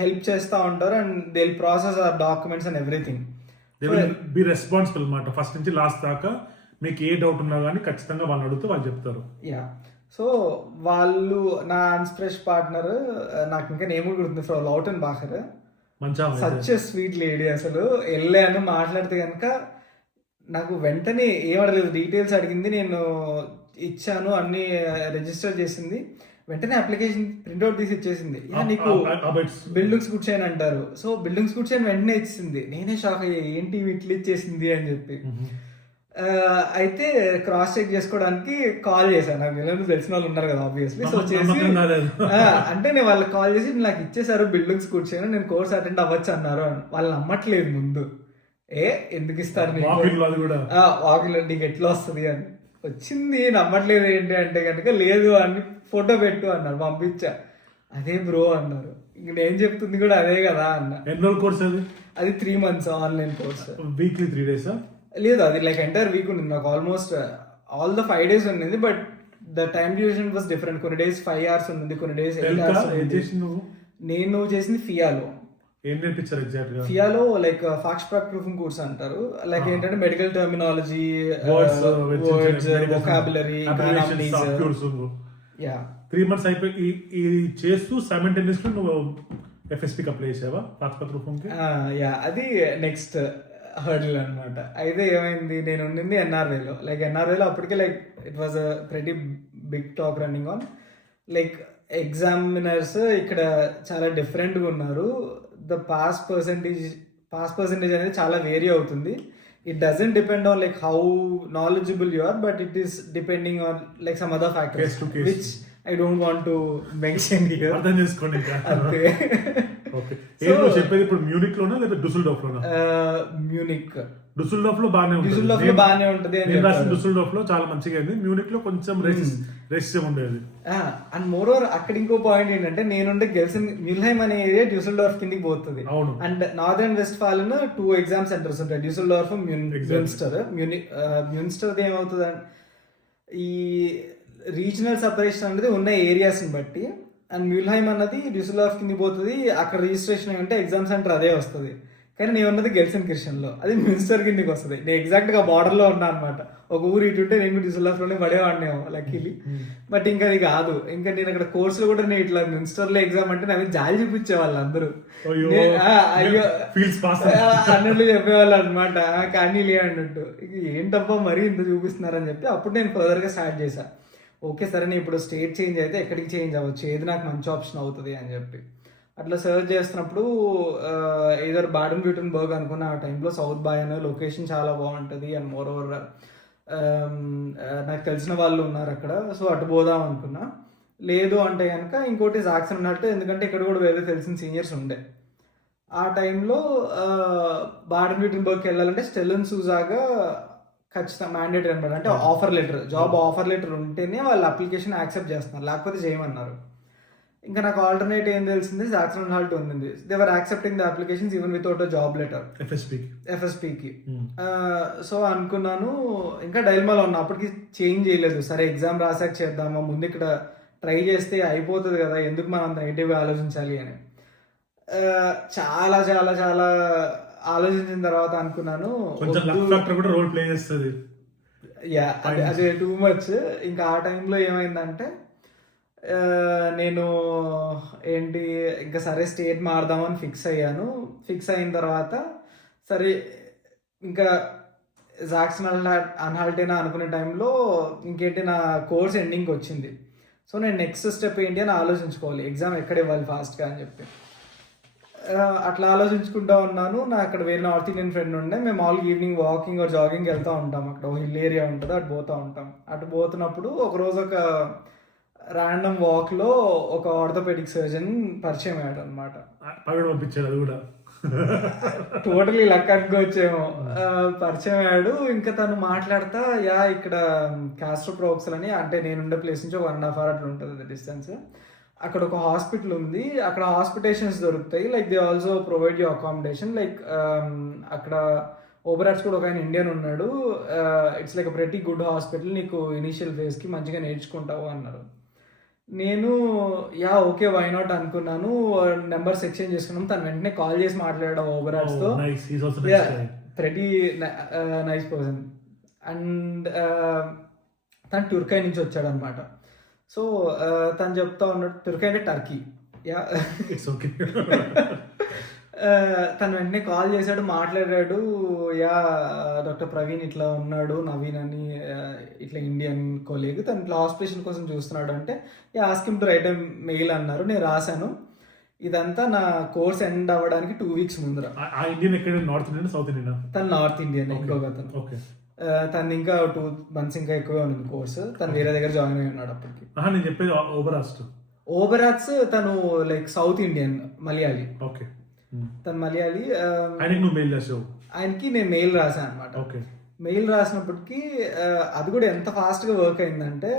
హెల్ప్ చేస్తూ ఉంటారు. And they will process our documents and everything. Be responsible అన్నమాట, ఫస్ట్ నుంచి లాస్ట్ దాకా. మీకు ఏ డౌట్ ఉన్నా కానీ ఖచ్చితంగా వాళ్ళు అడిగితే వాళ్ళు చెప్తారు. యా, సో వాళ్ళు నా అన్స్ప్రెష్ పార్ట్నర్, నాకు ఇంకా నేమ్ కూడా గుర్తుంది, ఫ్రమ్ లౌటన్ బాకర్. Such sweet lady. అసలు వెళ్ళాను, మాట్లాడితే కనుక నాకు వెంటనే ఏం అడగలేదు, డీటెయిల్స్ అడిగింది, నేను ఇచ్చాను, అన్ని రిజిస్టర్ చేసింది. వెంటనే అప్లికేషన్ ప్రింట్అవుట్ తీసి ఇచ్చేసింది. నీకు బిల్డింగ్స్ గుడ్ చైన్ అంటారు, సో బిల్డింగ్స్ గుడ్ చైన్ వెంటనే ఇచ్చింది. నేనే షాక్ అయ్యా, ఏంటి ఇట్లా ఇచ్చేసింది అని చెప్పి. అయితే క్రాస్ చెక్ చేసుకోవడానికి కాల్ చేశాను. నాకు తెలిసిన వాళ్ళు ఉన్నారు కదా ఆబ్వియస్లీ. సో చేసి అంటే నేను వాళ్ళకి కాల్ చేసి నాకు ఇచ్చేసారు బిల్డింగ్స్ కూర్చొని, నేను కోర్స్ అటెండ్ అవ్వచ్చు అన్నారు. వాళ్ళు నమ్మట్లేదు ముందు. ఎందుకు ఇస్తారు వాకిలో, నీకు ఎట్లా వస్తుంది అని. వచ్చింది, నమ్మట్లేదు ఏంటి అంటే కనుక, లేదు అని ఫోటో పెట్టు అన్నారు, పంపించా. అదే బ్రో అన్నారు. ఇంక నేను చెప్తుంది కూడా అదే కదా అన్న. ఎన్ని రోజుల కోర్స్ అది 3 months online course. Weekly 3 days? లేదు, అది లైక్ ఎంటైర్ వీక్ ఉంది నాకు. ఆల్మోస్ట్ ఆల్ ద 5 days ఉంది, but the time duration was different. కొన్ని డేస్ 5 hours ఉంది, కొన్ని డేస్ 8 hours ఉంది. నేను చేసింది ఫియాలో. ఏం నేర్పించారు ఎగ్జాక్ట్ గా? ఫియాలో లైక్ ఫాక్స్ట్రాక్ ప్రూఫింగ్ కోర్స్ అంటారు. లైక్ ఏంటంటే medical terminology, words vocabulary, yeah 3 months అయిపోయి ఇది చేస్తూ సైమల్టేనియస్లీ నువ్వు ఎఫ్ఎస్పికి అప్లై చేసావా ఫాక్స్ట్రాక్ ప్రూఫింగ్ కి? యా అది నెక్స్ట్ హర్డిల్ అనమాట. అయితే ఏమైంది, నేను ఉండింది ఎన్ఆర్వేలో. లైక్ ఎన్ఆర్వేలో అప్పటికే like it was a pretty big talk running on. Like examiners ఇక్కడ చాలా డిఫరెంట్గా ఉన్నారు. ద పాస్ పర్సంటేజ్ అనేది చాలా వేరీ అవుతుంది. It doesn't depend on like how knowledgeable you are, but it is depending on like some other factors which I don't want to mention here. అర్థం చేసుకోండి అంతే. ఓకే, నువ్వు చెప్పేది ఇప్పుడు మ్యూనిక్ లోనా లేదా డుసెల్డోర్ఫ్ లోనా? మ్యూనిక్. డుసెల్డోర్ఫ్ లో బాగానే ఉంటుంది. డ్యూసెల్డోర్ఫ్ లో బాగానే ఉంటుంది. నేను రాసిన డుసెల్డోర్ఫ్ లో చాలా మంచిగా అయింది. మ్యూనిక్ లో కొంచెం రెసిస్టెమ్ ఉండేది. అండ్ మోర్ ఓవర్ అక్కడ ఇంకో పాయింట్ ఏంటంటే, నేనుండే గెల్సన్ మ్యూల్హైమ్ అనే ఏరియా డ్యూసెల్డోర్ఫ్ కిందికి పోతుంది. అవును. అండ్ నార్దర్న్ వెస్ట్ఫాలెన్ 2 ఎగ్జామ్ సెంటర్స్ ఉంటాయి, డ్యూసెల్డోర్ఫ్, మ్యూన్స్టర్. మ్యూన్స్టర్ ఏమవుతుంది, ఈ రీజనల్ సపరేషన్ అనేది ఉన్న ఏరియాస్ ని బట్టి. అండ్ మ్యూల్హైమ్ అన్నది డ్యూసెల్డోర్ఫ్ కింద పోతుంది. అక్కడ రిజిస్ట్రేషన్ అంటే ఎగ్జామ్ సెంటర్ అదే వస్తుంది. కానీ నేను ఉన్నది గెల్సన్ కిర్షన్ లో, అది మ్యూన్స్టర్ కిందకి వస్తుంది. నేను ఎగ్జాక్ట్ గా బార్డర్ లో ఉన్నా అనమాట. ఒక ఊరు ఇటు ఉంటే నేను డ్యూసెల్డోర్ఫ్ లోనే పడేవాడినేమో లక్కీలీ. బట్ ఇంకా అది కాదు. ఇంకా నేను అక్కడ కోర్సులో కూడా నేను ఇట్లా మ్యూన్స్టర్ లో ఎగ్జామ్ అంటే నాకు జాలి చూపించే వాళ్ళు అందరూ. అయ్యో అన్నట్లు చెప్పేవాళ్ళు అనమాట. కానీ లే అన్నట్టు, ఇక ఏంటబ్బా మరీ ఇంత చూపిస్తున్నారని చెప్పి అప్పుడు నేను ఫర్దర్ గా స్టార్ట్ చేశా. ఓకే సరే, నేను ఇప్పుడు స్టేట్ చేంజ్ అయితే ఎక్కడికి చేంజ్ అవ్వచ్చు, ఏది నాకు మంచి ఆప్షన్ అవుతుంది అని చెప్పి అట్లా సర్చ్ చేస్తున్నప్పుడు ఏదో బాడెన్ బ్యూటన్బర్గ్ అనుకున్న. ఆ టైంలో సౌత్ బాయ్ అనే లొకేషన్ చాలా బాగుంటుంది. అండ్ మోర్ ఓవర్ నాకు తెలిసిన వాళ్ళు ఉన్నారు అక్కడ, సో అటు పోదాం అనుకున్నా. లేదు అంటే కనుక ఇంకోటి జాక్సన్ ఉన్నట్టు, ఎందుకంటే ఇక్కడ కూడా వేరే తెలిసిన సీనియర్స్ ఉండే. ఆ టైంలో బాడెన్ బ్యూటన్బర్గ్కి వెళ్ళాలంటే స్టెల్లెన్ సూజాగా ఖచ్చితంగా మ్యాండేటరీ అనమాట. అంటే offer letter, job offer letter ఉంటేనే వాళ్ళు అప్లికేషన్ యాక్సెప్ట్ చేస్తున్నారు, లేకపోతే చేయమన్నారు. ఇంకా నాకు ఆల్టర్నేట్ ఏం తెలిసింది, జాక్సన్ అండ్ హాల్ట్ ఉంది. They were accepting the applications even without a job letter ఎఫ్ఎస్పికి. సో అనుకున్నాను, ఇంకా డైల్మాలో ఉన్నా, అప్పటికి చేంజ్ చేయలేదు. సరే ఎగ్జామ్ రాసాక చేద్దామా, ముందు ఇక్కడ ట్రై చేస్తే అయిపోతుంది కదా, ఎందుకు మనం అంత నెగిటివ్గా ఆలోచించాలి అని చాలా చాలా చాలా ఆలోచించిన తర్వాత అనుకున్నాను, అది టూ మచ్. ఇంకా ఆ టైంలో ఏమైందంటే, నేను ఏంటి ఇంకా సరే స్టేట్ మారదామని ఫిక్స్ అయ్యాను. ఫిక్స్ అయిన తర్వాత సరే ఇంకా జాక్సన్ అన్హాల్టేనా అనుకునే టైంలో ఇంకేంటి, నా కోర్స్ ఎండింగ్కి వచ్చింది. సో నేను నెక్స్ట్ స్టెప్ ఏంటి అని ఆలోచించుకోవాలి, ఎగ్జామ్ ఎక్కడ ఇవ్వాలి ఫాస్ట్గా అని చెప్పి అట్లా ఆలోచించుకుంటా ఉన్నాను. నాకు అక్కడ వేరే నార్త్ ఇండియన్ ఫ్రెండ్ ఉండే, మేము all evening walking are jogging వెళ్తూ ఉంటాం. అక్కడ ఒక హిల్ ఏరియా ఉంటుంది, అటు పోతూ ఉంటాం. అటు పోతున్నప్పుడు ఒకరోజు ఒక ర్యాండమ్ వాక్ లో ఒక ఆర్థోపెడిక్ సర్జన్ పరిచయం అయ్యాడు అనమాట. పంపించాడు, అది కూడా టోటలీ లక్ అనుకోవచ్చేమో. పరిచయం అయ్యాడు. ఇంకా తను మాట్లాడతా, ఇక్కడ క్యాస్ట్రోప్రోక్సల్ అని, అంటే నేనుండే ప్లేస్ నుంచి 1.5 hours అట్లా ఉంటుంది డిస్టెన్స్. అక్కడ ఒక హాస్పిటల్ ఉంది, అక్కడ హాస్పిటేషన్స్ దొరుకుతాయి. Like they also provide you accommodation. Like అక్కడ ఓబరాట్స్ కూడా ఒక ఆయన ఇండియన్ ఉన్నాడు. It's like pretty good hospital, నీకు ఇనిషియల్ ఫేజ్కి మంచిగా నేర్చుకుంటావు అన్నారు. నేను ఓకే వై నాట్ అనుకున్నాను. నెంబర్స్ ఎక్స్చేంజ్ చేసుకున్నాం. తను వెంటనే కాల్ చేసి మాట్లాడాడు ఓబరాట్స్తో. Pretty nice person. అండ్ తను టుర్కై నుంచి వచ్చాడు అనమాట. సో తను చెప్తా ఉన్నాడు, తుర్కీ అంటే టర్కీ. తను వెంటనే కాల్ చేశాడు, మాట్లాడాడు. డాక్టర్ ప్రవీణ్ ఇట్లా ఉన్నాడు, నవీన్ అని ఇట్లా ఇండియన్ కొలీగ్, తను ఇట్లా హాస్పిటల్ కోసం చూస్తున్నాడు అంటే ask him to right a mail అన్నారు. నేను రాశాను. ఇదంతా నా కోర్స్ ఎండ్ అవ్వడానికి 2 weeks ముందర. తను నార్త్ ఇండియన్. ఇంకొక అతను తను ఇంకా 2 months ఇంకా ఎక్కువే ఉంది కోర్స్. తను వేరే దగ్గర జాయిన్ అయి ఉన్నాడు అప్పటికి. నేను చెప్పేది ఓబరాట్స్ తను లైక్ సౌత్ ఇండియన్, మలయాళీ. తను మలయాళీ. ఆయనకి నేను మెయిల్ రాశాను అనమాట. మెయిల్ రాసినప్పటికీ అది కూడా ఎంత ఫాస్ట్గా వర్క్ అయిందంటే,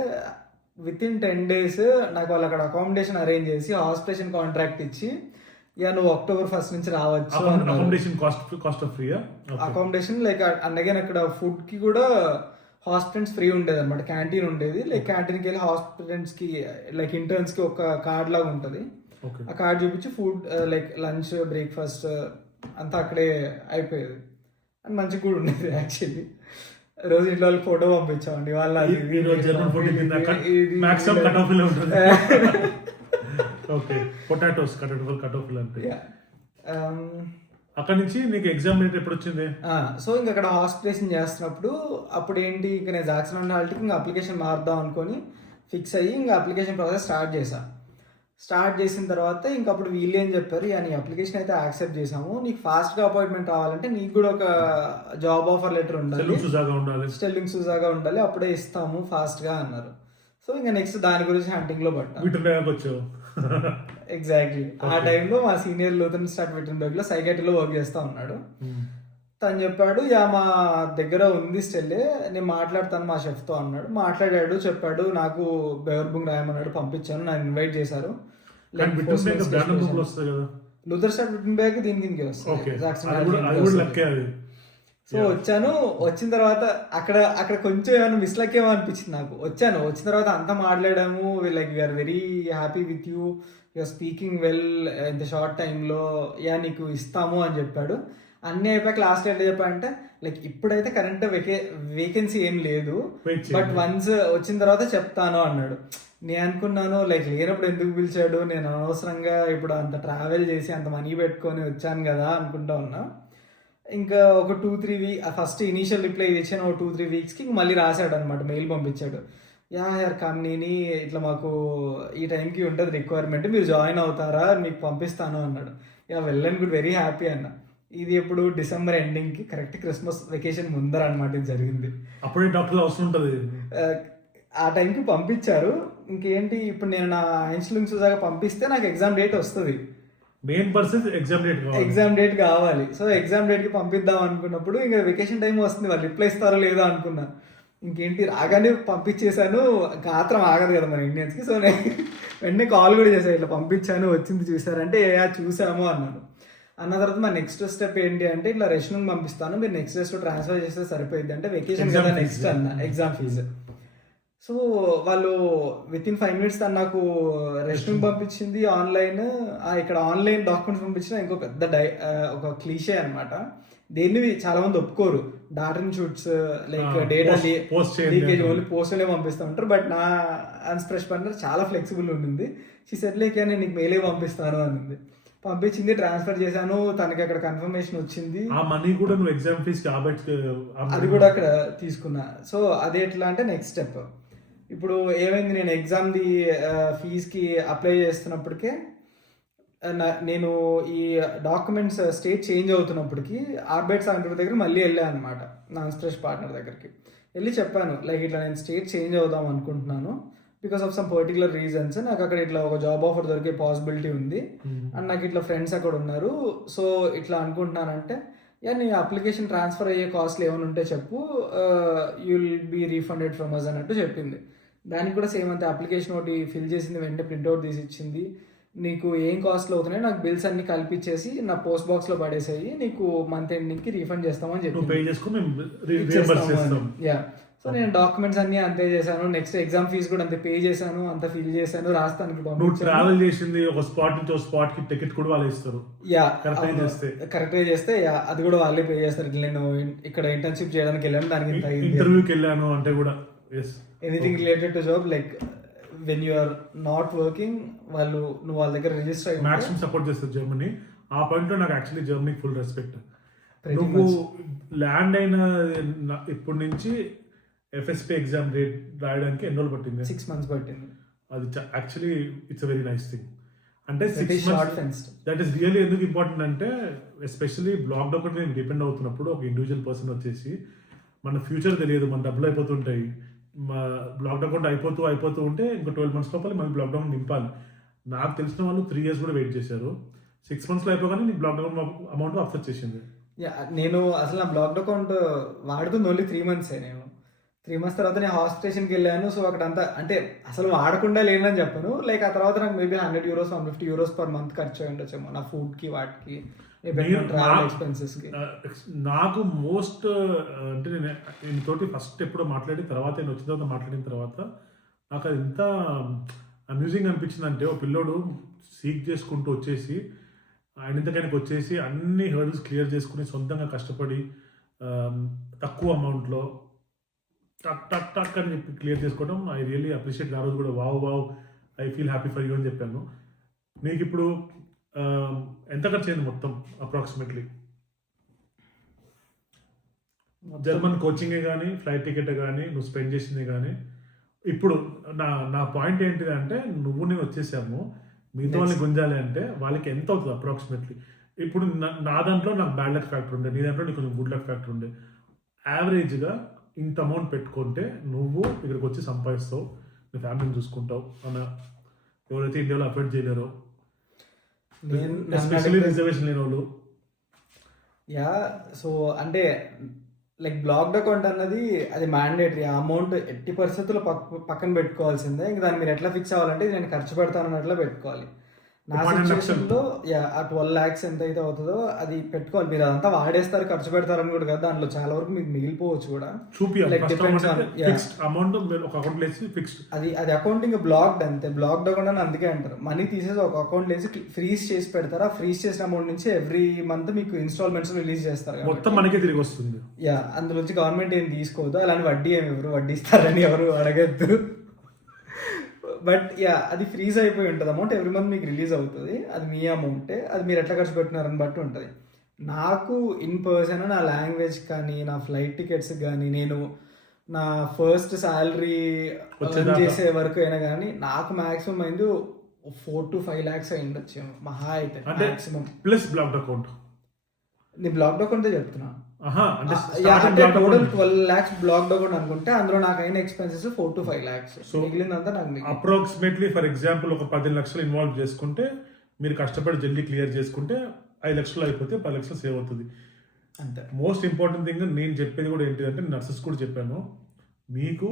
విత్ ఇన్ 10 days నాకు వాళ్ళు అక్కడ అకామిడేషన్ అరేంజ్ చేసి హాస్పిటేషన్ కాంట్రాక్ట్ ఇచ్చి, నువ్వు October 1st నుంచి రావచ్చు. అకామిడేషన్ లైక్ అండ్ అగైన్ అక్కడ ఫుడ్ కి కూడా హాస్పిటల్స్ ఫ్రీ ఉండేది అనమాట. క్యాంటీన్ ఉండేది. లైక్ క్యాంటీన్కి వెళ్ళి హాస్పిటల్స్ కి లైక్ ఇంటర్న్స్ కి ఒక కార్డ్ లాగా ఉంటుంది. ఓకే. ఆ కార్డ్ చూపించి ఫుడ్ లైక్ లంచ్ బ్రేక్ఫాస్ట్ అంతా అక్కడే అయిపోయేది. అండ్ మంచిగా కూడా ఉండేది యాక్చువల్లీ. రోజు ఇంట్లో వాళ్ళకి ఫోటో పంపించామండి వాళ్ళ ఈరోజు German food maximum cut off ఉంటుంది. ఓకే, పొటాటోస్ కట్ ఆఫ్ అంటే. అక్కడ నుంచి నీకు ఎగ్జామ్ డేట్ ఎప్పుడు వచ్చింది? సో ఇంకా అక్కడ హాస్పిటలేషన్ చేస్తున్నప్పుడు అప్పుడు ఏంటి, ఇంకా నేను జాక్సన్ అండ్ హాల్ట్కి ఇంకా అప్లికేషన్ మారుద్దాం అనుకొని ఫిక్స్ అయ్యి ఇంకా అప్లికేషన్ ప్రాసెస్ స్టార్ట్ చేసిన తర్వాత ఇంకా అప్పుడు వీళ్ళు ఏం చెప్పారు, నీ అప్లికేషన్ అయితే యాక్సెప్ట్ చేసాము, నీకు ఫాస్ట్గా అపాయింట్మెంట్ రావాలంటే నీకు కూడా ఒక జాబ్ ఆఫర్ లెటర్ ఉండాలి, స్టెల్లింగ్ సుజాగా ఉండాలి, అప్పుడే ఇస్తాము ఫాస్ట్గా అన్నారు. సో ఇంకా నెక్స్ట్ దాని గురించి హంటింగ్లో పడ్డాను. ఎగ్జాక్ట్లీ ఆ టైంలో మా సీనియర్ లూథరన్ స్టార్ట్ విటన్బర్గ్లో సైకాట్రీలో వర్క్ చేస్తూ ఉన్నాడు. తను చెప్పాడు, మా దగ్గర ఉంది స్టెల్లే, నేను మాట్లాడతాను మా షెఫ్తో అన్నాడు. మాట్లాడాడు, చెప్పాడు, నాకు బెవర్బుంగ్ రాయమన్నాడు, పంపించాను, నన్ను ఇన్వైట్ చేశారు. లూథర్ స్టార్ట్ విటన్బర్గ్ దీని కిందకి వస్తుంది. సో వచ్చాను, వచ్చిన తర్వాత అక్కడ కొంచెం ఏమైనా మిస్లక్ ఏమో అనిపించింది నాకు. వచ్చిన తర్వాత అంతా మాట్లాడాము, like we're very happy with you, you're speaking well, ఇంత షార్ట్ టైంలో నీకు ఇస్తాము అని చెప్పాడు. అన్నీ అయిపోయాక లాస్ట్ ఎట్లా చెప్పాడంటే, లైక్ ఇప్పుడైతే కరెంట్ వేకెన్సీ ఏం లేదు, బట్ వన్స్ వచ్చిన తర్వాత చెప్తాను అన్నాడు. నేను అనుకున్నాను లైక్ లేనప్పుడు ఎందుకు పిలిచాడు, నేను అనవసరంగా ఇప్పుడు అంత ట్రావెల్ చేసి అంత మనీ పెట్టుకొని వచ్చాను కదా అనుకుంటా ఉన్నా. ఇంకా ఒక 2-3 వీక్ ఫస్ట్ ఇనీషియల్ రిప్లై ఇచ్చాను, ఒక 2-3 వీక్స్కి మళ్ళీ రాశాడు అనమాట, మెయిల్ పంపించాడు. యార్ కంపెనీని ఇట్లా మాకు ఈ టైంకి ఉంటుంది రిక్వైర్మెంట్, మీరు జాయిన్ అవుతారా, మీకు పంపిస్తాను అన్నాడు. వెళ్ళండి, గుడ్, వెరీ హ్యాపీ అన్న. ఇది ఎప్పుడు డిసెంబర్ ఎండింగ్కి కరెక్ట్ క్రిస్మస్ వెకేషన్ ముందర అనమాట ఇది జరిగింది. అప్పుడే డాక్టర్ అవసరం ఉంటుంది. ఆ టైంకి పంపించారు. ఇంకేంటి, ఇప్పుడు నేను నా ఐన్స్టూలింగ్ సుజాగా పంపిస్తే నాకు ఎగ్జామ్ డేట్ వస్తుంది, మెయిన్ పర్సన్ ఎగ్జామ్ డేట్ కావాలి. సో ఎగ్జామ్ డేట్కి పంపిద్దాం అనుకున్నప్పుడు ఇంకా వెకేషన్ టైం వస్తుంది, వాళ్ళు రిప్లై ఇస్తారో లేదో అనుకున్నా. ఇంకేంటి, రాగానే పంపించేశాను, గాత్రం ఆగదు కదా మన ఇండియన్స్కి. సో నేను వెంటనే కాల్ కూడా చేశాను, ఇట్లా పంపించాను, వచ్చింది చూసారంటే చూసాము అన్నాను. అన్న తర్వాత మా నెక్స్ట్ స్టెప్ ఏంటి అంటే, ఇట్లా రెస్యూమ్ పంపిస్తాను, మీరు నెక్స్ట్ డేస్లో ట్రాన్స్ఫర్ చేస్తే సరిపోయింది అంటే, వెకేషన్ కదా నెక్స్ట్ అన్న, ఎగ్జామ్ ఫీజు. సో వాళ్ళు విత్ ఇన్ 5 minutes తను నాకు రెస్యూమ్ పంపించింది ఆన్లైన్. ఇక్కడ ఆన్లైన్ డాక్యుమెంట్స్ పంపించిన ఇంకో పెద్ద ఒక క్లీషే అనమాట. దేన్ని చాలా మంది ఒప్పుకోరు, డాటా షూట్స్ లైక్ డేటా లీకేజ్ ఓన్లీ పోస్ట్లే పంపిస్తూ ఉంటారు. బట్ నా అన్స్ప్రెష్ పార్ట్నర్ చాలా ఫ్లెక్సిబుల్ ఉండింది. సెటిల్ అయ్యాక నేను నీకు మెయిలే పంపిస్తాను అనింది. పంపించింది, ట్రాన్స్ఫర్ చేశాను, తనకి అక్కడ కన్ఫర్మేషన్ వచ్చింది. ఆ మనీ కూడా నువ్వు ఎగ్జామ్ ఫీజ్ అది కూడా అక్కడ తీసుకున్నా. సో అదే ఎట్లా అంటే నెక్స్ట్ స్టెప్ ఇప్పుడు ఏమైంది, నేను ఎగ్జామ్ది ఫీజ్కి అప్లై చేస్తున్నప్పటికే నేను ఈ డాక్యుమెంట్స్ స్టేట్ చేంజ్ అవుతున్నప్పటికీ ఆర్బైట్ సెంటర్ దగ్గర మళ్ళీ వెళ్ళాను అనమాట, నా అన్స్ప్రెష్ పార్ట్నర్ దగ్గరికి వెళ్ళి చెప్పాను, లైక్ ఇట్లా నేను స్టేట్ చేంజ్ అవుదాం అనుకుంటున్నాను, because of some particular reasons నాకు అక్కడ ఇట్లా ఒక జాబ్ ఆఫర్ దొరికే పాసిబిలిటీ ఉంది అండ్ నాకు ఇట్లా ఫ్రెండ్స్ అక్కడ ఉన్నారు, సో ఇట్లా అనుకుంటున్నానంటే నీ అప్లికేషన్ ట్రాన్స్ఫర్ అయ్యే కాస్ట్లు ఏమైనా ఉంటే చెప్పు, you will be refunded from us అన్నట్టు చెప్పింది. దానికి కూడా సేమ్ అంతే, అప్లికేషన్ ఒకటి ఫిల్ చేసింది, వెంటనే ప్రింట్అవుట్ తీసి ఇచ్చింది, నీకు ఏం కాస్ట్లు అవుతున్నాయి నాకు బిల్స్ అన్ని కల్పించేసి నా పోస్ట్ బాక్స్లో పడేసేయి, నీకు మంత్ ఎండింగ్కి రీఫండ్ చేస్తామని చెప్పి. సో నేను డాక్యుమెంట్స్ అన్ని అంతే చేశాను, నెక్స్ట్ ఎగ్జామ్ ఫీజు కూడా అంతే పే చేశాను, అంత ఫిల్ చేశాను, రాస్తానికి ట్రావెల్ చేసింది ఒక స్పాట్ నుంచి ఒక స్పాట్ కి టికెట్ కూడా వాళ్ళు ఇస్తారు. కరెక్ట్గా చేస్తే అది కూడా వాళ్ళే పే చేస్తారు. నేను ఇక్కడ ఇంటర్న్షిప్ చేయడానికి వెళ్ళాను, దానికి ఇంటర్వ్యూకి వెళ్ళాను అంటే కూడా anything related to job, like when you are not working నువ్వు వాళ్ళ దగ్గర రిజిస్టర్ అయ్యి మాక్సిమం సపోర్ట్ చేస్తారు జర్మనీ. ఆ పాయింట్ లో నాకు యాక్చువల్లీ జర్మనీకి ఫుల్ రెస్పెక్ట్. నువ్వు ల్యాండ్ అయిన ఇప్పటి నుంచి ఎఫ్ఎస్పి ఎగ్జామ్ రాయడానికి ఎన్ని రోజులు పట్టింది? 6 months పట్టింది. అది actually it's a very nice thing. అంటే 6 months దట్ ఈస్ రియల్లీ ఎందుకు ఇంపార్టెంట్ అంటే, ఎస్పెషల్లీ బ్లాక్ ఒకటి నేను డిపెండ్ అవుతున్నప్పుడు ఒక ఇండివిజువల్ పర్సన్ వచ్చేసి మన ఫ్యూచర్ తెలియదు, మన డబ్బులు అయిపోతుంటాయి, బ్లాక్ అకౌంట్ అయిపోతూ ఉంటే ఇంకో 12 months లోపల మళ్ళీ బ్లాక్ డౌన్ నింపాలి. నాకు తెలిసిన వాళ్ళు 3 years కూడా వెయిట్ చేశారు. 6 months లో అయిపోగానే నీకు బ్లాక్ డౌన్ అమౌంట్ ఆఫర్ చేసింది. నేను అసలు నా బ్లాక్ అకౌంట్ వాడుతుంది ఓన్లీ 3 months. నేను 3 months తర్వాత నేను హాస్పిటల్కి వెళ్ళాను. సో అక్కడ అంతా అంటే అసలు వాడకుండా లేనని చెప్పాను, లైక్ ఆ తర్వాత నాకు మేబీ €100 €150 per month ఖర్చు అయి ఉండొచ్చేమో నా ఫుడ్కి, వాటికి, ట్రావెల్ ఎక్స్పెన్సెస్ కి. నాకు మోస్ట్ అంటే నేను తోటి ఫస్ట్ ఎప్పుడో మాట్లాడిన తర్వాత, నేను వచ్చిన తర్వాత మాట్లాడిన తర్వాత నాకు అది ఎంత అమ్యూజింగ్ అనిపించింది అంటే ఒక పిల్లోడు సీక్ చేసుకుంటూ వచ్చేసి ఆయన ఇంతకైనాకి వచ్చేసి అన్ని హర్డల్స్ క్లియర్ చేసుకుని సొంతంగా కష్టపడి తక్కువ అమౌంట్లో టక్ టక్ టక్ అని చెప్పి క్లియర్ చేసుకోవడం ఐ రియల్లీ అప్రిషియేట్. ఆ రోజు కూడా wow I feel happy for you అని చెప్పాను. నీకు ఇప్పుడు ఎంత ఖర్చు అయింది మొత్తం అప్రాక్సిమేట్లీ? జర్మన్ కోచింగే కానీ ఫ్లైట్ టికెట్ కానీ నువ్వు స్పెండ్ చేసిందే కానీ ఇప్పుడు నా పాయింట్ ఏంటిది అంటే నువ్వు నేను వచ్చేసాము, మిగతా వాళ్ళని గుంజాలి అంటే వాళ్ళకి ఎంత అవుతుంది అప్రాక్సిమేట్లీ? ఇప్పుడు నా దాంట్లో నాకు బ్యాడ్ లక్ ఫ్యాక్టర్ ఉండే, నీ దాంట్లో నీకు కొంచెం గుడ్ లక్ ఫ్యాక్టర్ ఉండే. యావరేజ్గా ఇంత అమౌంట్ పెట్టుకుంటే నువ్వు ఇక్కడికి వచ్చి సంపాదిస్తావు, నీ ఫ్యామిలీని చూసుకుంటావు అన్న ఎవరైతే ఇండియాలో అఫోర్డ్ చేయలేరో, ఎస్పెషల్లీ రిజర్వేషన్ లేని వాళ్ళు. యా, సో అంటే లైక్ బ్లాక్డ్ అకౌంట్ అన్నది అది మ్యాండేటరీ. ఆ అమౌంట్ ఎట్టి పరిస్థితుల్లో పక్కన పెట్టుకోవాల్సిందే. ఇంకా దాన్ని మీరు ఎట్లా ఫిక్స్ అవ్వాలంటే నేను ఖర్చు పెడతాను అన్నట్లా పెట్టుకోవాలి. నా సిచ్యువేషన్లో ఆ 12 lakhs ఎంత అయితే అవుతుందో అది పెట్టుకోవాలి. మీరు అదంతా వాడేస్తారు ఖర్చు పెడతారని కూడా కదా, దాంట్లో చాలా వరకు మీకు మిగిలిపోవచ్చు కూడా. అది అకౌంటింగ్ బ్లాక్డ్ అంతే. బ్లాక్డ్ అకౌంట్ అని అందుకే అంటారు. మనీ తీసేసి ఒక అకౌంట్ వేసి ఫ్రీజ్ చేసి పెడతారు. ఆ ఫ్రీజ్ చేసిన అమౌంట్ నుంచి ఎవ్రీ మంత్ మీకు ఇన్స్టాల్మెంట్స్ రిలీజ్ చేస్తారు, మొత్తం మనకే తిరిగి వస్తుంది. యా, అందులోంచి గవర్నమెంట్ ఏం తీసుకోవద్దు. అలాంటి వడ్డీ ఏమి ఎవరు వడ్డీ ఇస్తారని ఎవరు అడగద్దు. బట్ యా, అది ఫ్రీజ్ అయిపోయి ఉంటుంది అమౌంట్. ఎవ్రీ మంత్ మీకు రిలీజ్ అవుతుంది. అది మీ అమౌంటే, అది మీరు ఎట్లా ఖర్చు పెట్టినారని బట్టి ఉంటుంది. నాకు ఇన్ పర్సన్ నా లాంగ్వేజ్ కానీ నా ఫ్లైట్ టికెట్స్ కానీ నేను నా ఫస్ట్ శాలరీ చేసే వరకు అయినా కానీ నాకు మాక్సిమం అయింది 4 to 5 lakhs అయి ఉండొచ్చు మహా అయితే మాక్సిమం. Plus blocked account. నేను బ్లాక్డ్ అకౌంట్ చెప్తున్నా. అంటే టోటల్ 12 lakhs బ్లాక్డ్ అకౌంట్ అనుకుంటే అందులో నాకు అయిన ఎక్స్పెన్సెస్ 4 to 5 lakhs. మిగిలినంతా నాకు అప్రాక్సిమేట్లీ ఫర్ ఎగ్జాంపుల్ ఒక 10 లక్షలు ఇన్వాల్వ్ చేసుకుంటే మీరు కష్టపడి జల్దీ క్లియర్ చేసుకుంటే 5 లక్షలు అయిపోతే 10 లక్షలు సేవ్ అవుతుంది అంతే. మోస్ట్ ఇంపార్టెంట్ థింగ్ నేను చెప్పేది కూడా ఏంటిదంటే నర్సెస్ కూడా చెప్పాను, మీకు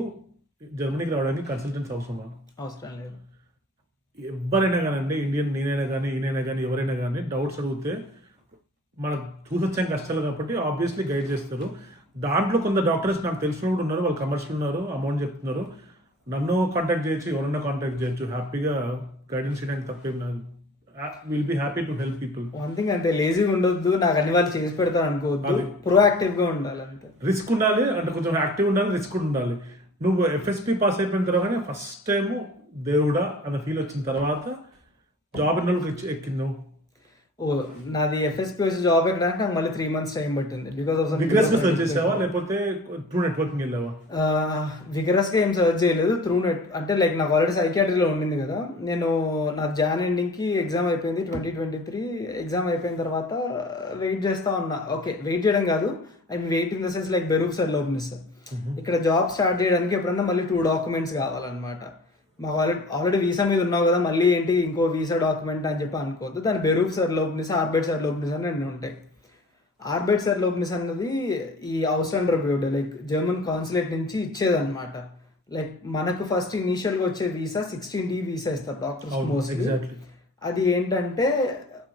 జర్మనీకి రావడానికి కన్సల్టెన్స్ అవసరం లేదు. ఎవరైనా కానండి, ఇండియన్ నేనైనా కానీ ఈయనైనా కానీ ఎవరైనా కానీ డౌట్స్ అడిగితే మనకు చూసొచ్చాం కష్టాలు కాబట్టి ఆబ్వియస్లీ గైడ్ చేస్తారు. దాంట్లో కొంత డాక్టర్స్ నాకు తెలిసిన కూడా ఉన్నారు, వాళ్ళు కమర్షియల్ ఉన్నారు, అమౌంట్ చెప్తున్నారు. నన్ను కాంటాక్ట్ చేయొచ్చు, ఎవరన్నా కాంటాక్ట్ చేయొచ్చు, హ్యాపీగా గైడెన్స్ చేయడానికి తప్పేం లేదు. Will be happy to help people. One thing అంటే లేజీగా ఉండొద్దు, నాకు అన్ని వాళ్ళు చేసి పెడతాను అనుకోవద్దు, ప్రొయాక్టివ్ గా ఉండాలి అంతే. రిస్క్ ఉండాలి అంటే కొంచెం యాక్టివ్ ఉండాలి, రిస్క్ ఉండాలి. నువ్వు FSP పాస్ అయిపోయిన తర్వాత ఫస్ట్ టైం దేవుడా అన్న ఫీల్ వచ్చిన తర్వాత జాబ్ ఎన్ని ఎక్కింది? నాది FSP వచ్చి జాబ్ ఎక్కడానికి నాకు మళ్ళీ 3 months టైం పట్టింది. బికాస్ ఆఫ్ సర్చ్ చేసావా లేకపోతే త్రూ నెట్వర్కింగ్ వెళ్ళావా? విగరస్ గా ఏం సర్చ్ చేయలేదు, త్రూ నెట్. అంటే లైక్ నాకు ఆల్రెడీ సైకియాట్రీలో ఉండింది కదా. నేను నా జాన్ ఎండింగ్ కి ఎగ్జామ్ అయిపోయింది 2023. ఎగ్జామ్ అయిపోయిన తర్వాత వెయిట్ చేస్తా ఉన్నా. ఓకే, వెయిట్ చేయడం కాదు, I wait in the sense like బెరూఫ్ సార్ లోపనిస్ ఇక్కడ జాబ్ స్టార్ట్ చేయడానికి ఎప్పుడన్నా మళ్ళీ 2 documents కావాలన్నమాట. మాకు ఆల్రెడీ వీసా మీద ఉన్నావు కదా, మళ్ళీ ఏంటి ఇంకో వీసా డాక్యుమెంట్ అని చెప్పి అనుకోవద్దు. దాని బెరూఫ్ సర్ లోపనిస్, ఆర్బైట్ సర్ లోపనిస్ అని 2 ఉంటాయి. ఆర్బైట్ సర్ లోపనిస్ అన్నది ఈ అవుస్లాండర్ బ్యూడే లైక్ జర్మన్ కాన్సులేట్ నుంచి ఇచ్చేదన్నమాట. లైక్ మనకు ఫస్ట్ ఇనీషియల్గా వచ్చే వీసా 16D వీసా ఇస్తారు డాక్టర్స్ మోస్ట్లీ. అది ఏంటంటే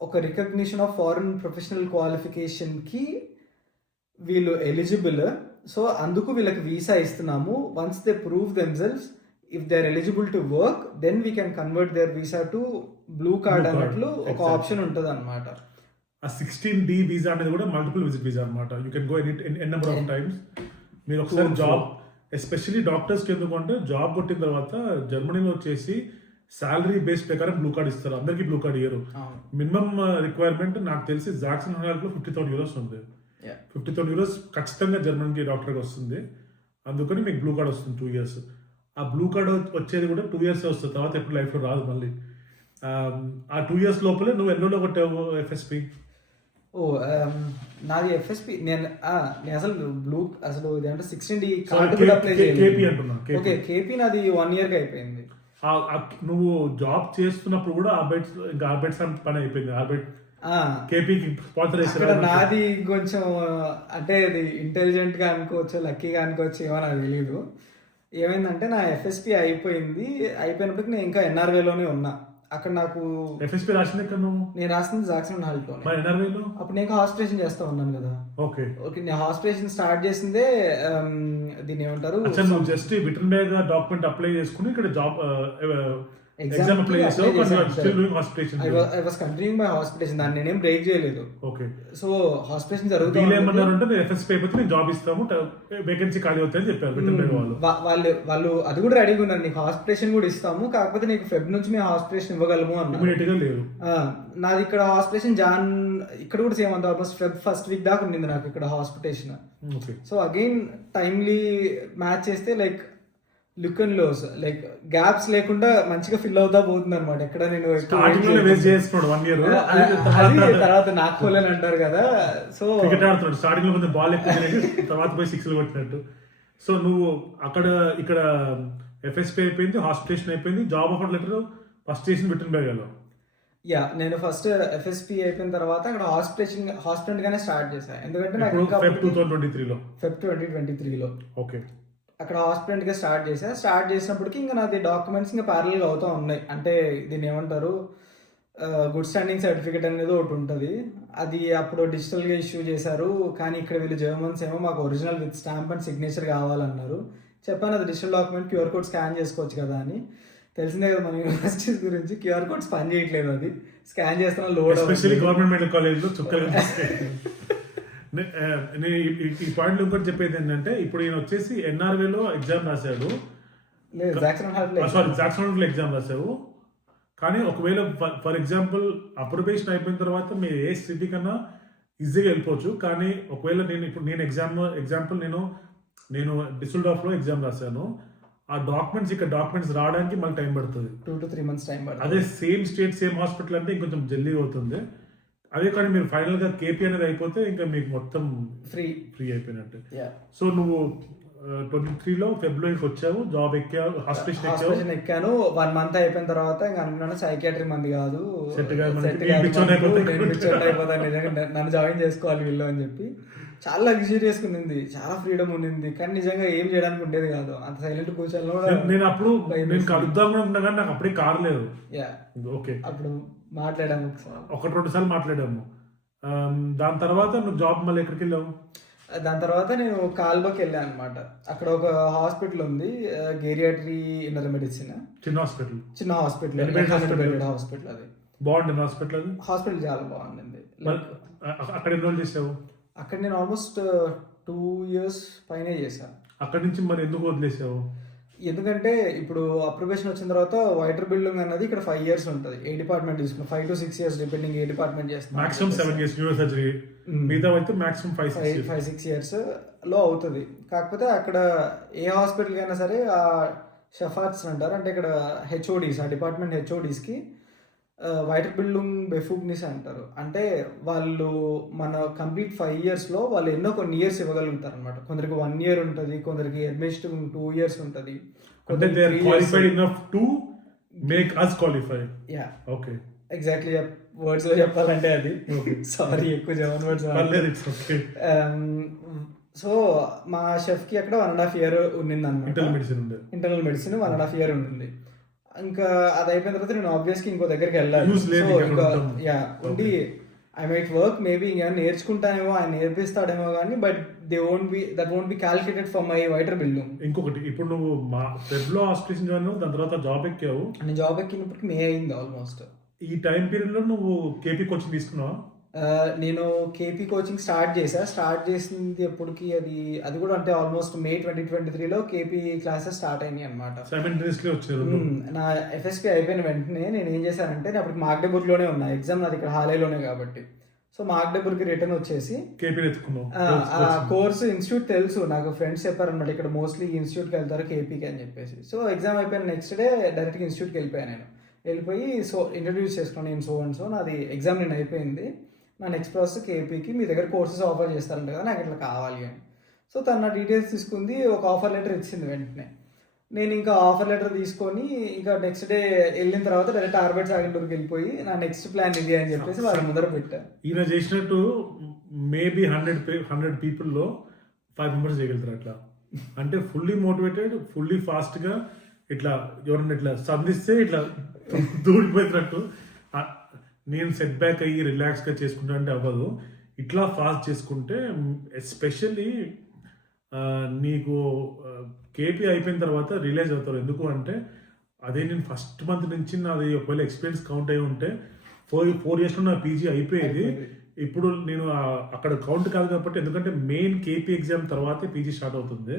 ఒక రికగ్నిషన్ ఆఫ్ ఫారెన్ ప్రొఫెషనల్ క్వాలిఫికేషన్కి వీళ్ళు ఎలిజిబుల్. సో అందుకు వీళ్ళకి వీసా ఇస్తున్నాము. Once they prove themselves, if they are eligible to work, then we can convert their visa to blue card అన్నట్లు ఒక ఆప్షన్ ఉంటుంది అనమాట. ఆ 16D వీసా అనేది కూడా మల్టిపుల్ విజిట్ వీసా అనమాట. You can go N number of times. మీరు ఒకసారి జాబ్, ఎస్పెషల్లీ డాక్టర్స్కి ఎందుకంటే జాబ్ కొట్టిన తర్వాత జర్మనీలో వచ్చేసి శాలరీ బేస్ ప్రకారం బ్లూ కార్డ్ ఇస్తారు. అందరికీ బ్లూ కార్డ్ ఇయ్యరు. మినిమం రిక్వైర్మెంట్ నాకు తెలిసి జాక్సన్ హోల్డ్లో 50,000 euros ఉంది. 50,000 euros ఖచ్చితంగా జర్మనీకి డాక్టర్కి వస్తుంది. అందుకని మీకు బ్లూ కార్డ్ వస్తుంది 2 years. ఆ బ్లూ కార్డ్ వచ్చేది కూడా 2 years వస్తుంది, తర్వాత ఎప్పుడు లైఫ్లో రాదు మళ్ళీ. ఆ 2 years లోపలే నువ్వు ఎన్నో కొట్టావు FSP? నాది FSP నేను అసలు ఇదేంటే 16D కార్డు కూడా అప్లై చేయలేదు. KP అంటున్నా. ఓకే, KP నాది 1 year అయిపోయింది. నువ్వు జాబ్ చేస్తున్నప్పుడు కూడా ఆర్బైట్స్ పని అయిపోయింది. ఆర్బైట్ KPకి స్పాన్సర్ చేశారు. నాది కొంచెం అంటే అది ఇంటెలిజెంట్ గా అనుకోవచ్చు, లక్కీగా అనుకోవచ్చు, ఏమో నాకు తెలీదు. ఏమైందంటే నా FSP అయిపోయినప్పటికి నేను ఇంకా NRVలోనే ఉన్నా. అక్కడ నాకు FSP రాసింది ఎక్కడ? నేను రాసింది జాక్సన్ హాల్ట్లోనే. NRVలో అప్పుడు నేను హాస్పిటేషన్ చేస్తా ఉన్నాను కదా. ఓకే, నేను హాస్పిటేషన్ స్టార్ట్ చేసిందే దీన్ని ఏమంటారు, జస్ట్ విటర్నరీ డాక్యుమెంట్ అప్లై చేసుకుని ఇక్కడ జాబ్ ఎగ్జామ్ అప్లై చేసావు స్టిల్ డూయింగ్ హాస్పిటేషన్. ఐ వాస్ కంటిన్యూయింగ్ మై హాస్పిటేషన్, దాన్ని నేనేం బ్రేక్ చేయలేదు. ఓకే. సో హాస్పిటేషన్ వీళ్ళు జరుగుతుంది. ఏమన్నారంటే ఎఫ్ఎస్పీ అయిపోతే మేము జాబ్ ఇస్తాము, వేకెన్సీ ఖాళీ అవుతాయని చెప్పారు వెటర్నరీ వాళ్ళు. వాళ్ళు అది కూడా రెడీగా ఉన్నారు, నీకు హాస్పిటేషన్ కూడా ఇస్తాము, కాకపోతే నీకు ఫెబ్ నుంచి మేము హాస్పిటేషన్ ఇవ్వగలము అన్నారు. ఇమీడియట్ గా లేదు. నాది ఇక్కడ హాస్పిటేషన్ ఇక్కడ కూడా సేమ్ అంత ఆల్మోస్ట్ ఫెబ్ ఫస్ట్ వీక్ దాకా ఉండింది నాకు ఇక్కడ హాస్పిటేషన్. సో అగైన్ టైమ్లీ మ్యాచ్ చేస్తే like look and lows, like gaps లేకుండా మంచిగా ఫిల్ అవుతా పోతుంది అనమాట. ఎక్కడ నేను తర్వాత నాకు పోలేని అంటారు కదా. సో క్రికెట్ ఆడుతున్నాడు, స్టార్టింగ్ లో కొంచెం బాల్ ఎక్కువ తర్వాత పోయి సిక్స్లు కొట్టినట్టు. సో నువ్వు అక్కడ ఇక్కడ ఎఫ్ఎస్పీ అయిపోయింది, హాస్పిటేషన్ అయిపోయింది, జాబ్ ఆఫర్ లెటర్ ఫస్ట్ చేసిన విటన్బర్గ్లో. నేను ఫస్ట్ ఎఫ్ఎస్పీ అయిపోయిన తర్వాత అక్కడ హాస్పిటల్ గానే స్టార్ట్ చేశాను. ఎందుకంటే నాకు ఇంకా ఫెబ్ 2023లో ఓకే అక్కడ హాస్పిటల్ గా స్టార్ట్ చేసినప్పటికి ఇంకా నాది డాక్యుమెంట్స్ ఇంకా ప్యారల్ గా అవుతా ఉన్నాయి. అంటే దీన్ని ఏమంటారు, గుడ్ స్టాండింగ్ సర్టిఫికేట్ అనేది ఒకటి ఉంటుంది, అది అప్పుడు డిజిటల్ గా ఇష్యూ చేశారు. కానీ ఇక్కడ వీళ్ళు జర్మన్స్ ఏమో మాకు original with stamp and signature కావాలన్నారు. చెప్పాను అది digital document, QR code scan చేసుకోవచ్చు కదా అని. తెలిసిందే కదా మన యూనివర్సిటీస్ గురించి, క్యూఆర్ కోడ్స్ పని చేయట్లేదు, అది స్కాన్ చేస్తున్న లోడ్. గవర్నమెంట్ మెడికల్ కాలేజ్ లో చుక్కలు. ఈ పాయింట్ ఇంకోటి చెప్పేది ఏంటంటే, ఇప్పుడు ఈయన వచ్చేసి ఎన్ఆర్వేలో ఎగ్జామ్ రాశాడు, జాక్సన్ ఎగ్జామ్ రాశావు. కానీ ఒకవేళ ఫర్ ఎగ్జాంపుల్ అప్రూవేషన్ అయిపోయిన తర్వాత మీరు ఏ సిటీ కన్నా ఈజీగా వెళ్ళిపోవచ్చు. కానీ ఒకవేళ నేను ఎగ్జాంపుల్ నేను డిసెల్డార్ఫ్ లో ఎగ్జామ్ రాశాను, ఆ డాక్యుమెంట్స్ రావడానికి మళ్ళీ టైం పడుతుంది, 2 to 3 months టైం పడుతుంది. అదే సేమ్ స్టేట్ సేమ్ హాస్పిటల్ అంటే ఇంకొంచెం జల్దీ అవుతుంది. అదే కానీ మీరు ఫైనల్ గా కేపీ అనేది అయిపోతే ఇంకా మీకు మొత్తం ఫ్రీ అయిపోయినట్టు. సో నువ్వు 23లో ఫిబ్రవరికి వచ్చావు, జాబ్ ఎక్కావు, హాస్పిటల్ ఎక్కాను. 1 month అయిపోయిన తర్వాత ఇంకా అనుకున్నాను సైకియాట్రీ మంది కాదు, నన్ను జాయిన్ చేసుకోవాలి వీళ్ళు అని చెప్పి. చాలా లగ్జూరియస్ ఉంది, చాలా ఫ్రీడమ్ ఉంది, కానీ నిజంగా ఏం చేయడానికి ఉండేది కాదు. అంత సైలెంట్ కూర్చోలో నేను అప్పుడు నేను కలుద్దాం ఉన్నా కానీ నాకు అప్పుడే కార్ లేదు. ఓకే, అప్పుడు మాట్లాడాము, 1-2 సార్లు మాట్లాడాము. దాని తర్వాత నువ్వు జాబ్ మళ్ళీ ఎక్కడికి వెళ్ళావు? దాని తర్వాత నేను కాల్బోకి వెళ్ళాను అనమాట. అక్కడ ఒక హాస్పిటల్ ఉంది, గేరియాట్రీ ఇన్నర్ మెడిసిన్, చిన్న హాస్పిటల్ అది. బాగుంటుంది హాస్పిటల్, అది హాస్పిటల్ చాలా బాగుంది. అక్కడ ఎన్రోల్ చేసావు? అక్కడ నేను ఆల్మోస్ట్ 2 years పైన చేశాను. అక్కడ నుంచి మరి ఎందుకు వదిలేసావు? ఎందుకంటే ఇప్పుడు అప్రూవేషన్ వచ్చిన తర్వాత వైటర్ బిల్డింగ్ అన్నది ఇక్కడ 5 years ఉంటుంది. ఏ డిపార్ట్మెంట్ తీసుకున్నా 5 to 6 years depending A department చేస్తున్నా. మాక్సిమం 7 years న్యూరో సర్జరీ, మిగతా అయితే మాక్సిమం 5-6 years లో అవుతుంది. కాకపోతే అక్కడ ఏ హాస్పిటల్ కైనా సరే ఆ షఫార్ట్స్ అంటారు, అంటే ఇక్కడ హెచ్ఓడీస్, ఆ డిపార్ట్మెంట్ హెచ్ఓడీస్కి వైటర్ బిల్డింగ్ బెఫూగ్నిస్ అంటారు. అంటే వాళ్ళు మన కంప్లీట్ 5 yearsలో వాళ్ళు కొన్ని ఇయర్స్ ఇవ్వగలుగుతారు అనమాట. కొందరికి 1 year ఉంటుంది, కొందరికి అడ్మినిస్ట్రేటివ్ 2 years ఉంటుంది. ఎగ్జాక్ట్లీ వర్డ్స్ లో చెప్పాలంటే అది, సారీ ఎక్కువ జర్మన్ వర్డ్స్. సో మా షెఫ్ కి అక్కడ 1.5 year ఉండింది అనమాట, ఇంటర్నల్ మెడిసిన్ 1.5 year ఉంటుంది. ఇంకా అది అయిపోయిన తర్వాత నేను ఆబ్వియస్గా ఇంకో దగ్గరికి వెళ్ళాలి. ఉండి ఐ మైట్ వర్క్, మేబీ ఇంకా నేర్చుకుంటానేమో, ఆయన నేర్పిస్తాడేమో కానీ, but that won't be calculated for my waiter building. ఇంకొకటి, ఇప్పుడు నువ్వు మా ఫెబ్లో హాస్పిటల్ జాయిన్, దాని తర్వాత జాబ్ ఎక్కావు. నేను జాబ్ ఎక్కినప్పటికి మే అయింది ఆల్మోస్ట్. ఈ టైం పీరియడ్ లో నువ్వు కేపీ కోచింగ్ తీసుకున్నావా? నేను కేపీ కోచింగ్ స్టార్ట్ చేసింది ఎప్పటికి, అది కూడా అంటే ఆల్మోస్ట్ May 2023లో కేపీ క్లాసెస్ స్టార్ట్ అయినాయి అనమాట. నా ఎఫ్ఎస్పీ అయిపోయిన వెంటనే నేను ఏం చేశానంటే, నేను అప్పుడు మాగ్డెబుర్లోనే ఉన్నా, ఎగ్జామ్ నాది ఇక్కడ హాలేలోనే కాబట్టి. సో మాగ్డెబుర్కి రిటర్న్ వచ్చేసి ఆ కోర్సు ఇన్స్టిట్యూట్ తెలుసు, నాకు ఫ్రెండ్స్ చెప్పారనమాట ఇక్కడ మోస్ట్లీ ఇన్స్టిట్యూట్కి వెళ్తారు కేపీకి అని చెప్పేసి. సో ఎగ్జామ్ అయిపోయిన నెక్స్ట్ డే డైరెక్ట్గా ఇన్స్టిట్యూట్కి వెళ్ళిపోయి సో ఇంట్రడ్యూస్ చేసుకున్నాను, నేను సో అండ్ సో నాది ఎగ్జామ్ నేను అయిపోయింది, నా నెక్స్ట్ ప్రాసెస్ కేపీకి మీ దగ్గర కోర్సెస్ ఆఫర్ చేస్తారంట కదా, నాకు ఇట్లా కావాలి అని. సో తను నా డీటెయిల్స్ తీసుకుంది, ఒక ఆఫర్ లెటర్ ఇచ్చింది వెంటనే. నేను ఇంకా ఆఫర్ లెటర్ తీసుకొని ఇంకా నెక్స్ట్ డే వెళ్ళిన తర్వాత డైరెక్ట్ ఆర్బైట్స్ ఆగంటూర్కి వెళ్ళిపోయి నా నెక్స్ట్ ప్లాన్ ఇది అని చెప్పేసి వాళ్ళ ముందర పెట్టాను. ఈయన చేసినట్టు మేబీ 100 పీపుల్లో 5 members చేయగలుగుతారు అట్లా. అంటే ఫుల్లీ మోటివేటెడ్, ఫుల్లీ ఫాస్ట్గా, ఇట్లా ఎవరన్నా ఇట్లా సంధిస్తే ఇట్లా దూడిపోయినట్టు. నేను సెట్ బ్యాక్ అయ్యి రిలాక్స్గా చేసుకుంటా అంటే అవ్వదు, ఇట్లా ఫాస్ట్ చేసుకుంటే. ఎస్పెషల్లీ నీకు కేపీ అయిపోయిన తర్వాత రిలీజ్ అవుతారు. ఎందుకు అంటే అదే నేను ఫస్ట్ మంత్ నుంచి నాది ఒకవేళ ఎక్స్పీరియన్స్ కౌంట్ అయి ఉంటే 4 ఇయర్స్లో నా పీజీ అయిపోయేది. ఇప్పుడు నేను అక్కడ కౌంట్ కాదు కాబట్టి, ఎందుకంటే మెయిన్ కేపీ ఎగ్జామ్ తర్వాతే పీజీ స్టార్ట్ అవుతుంది.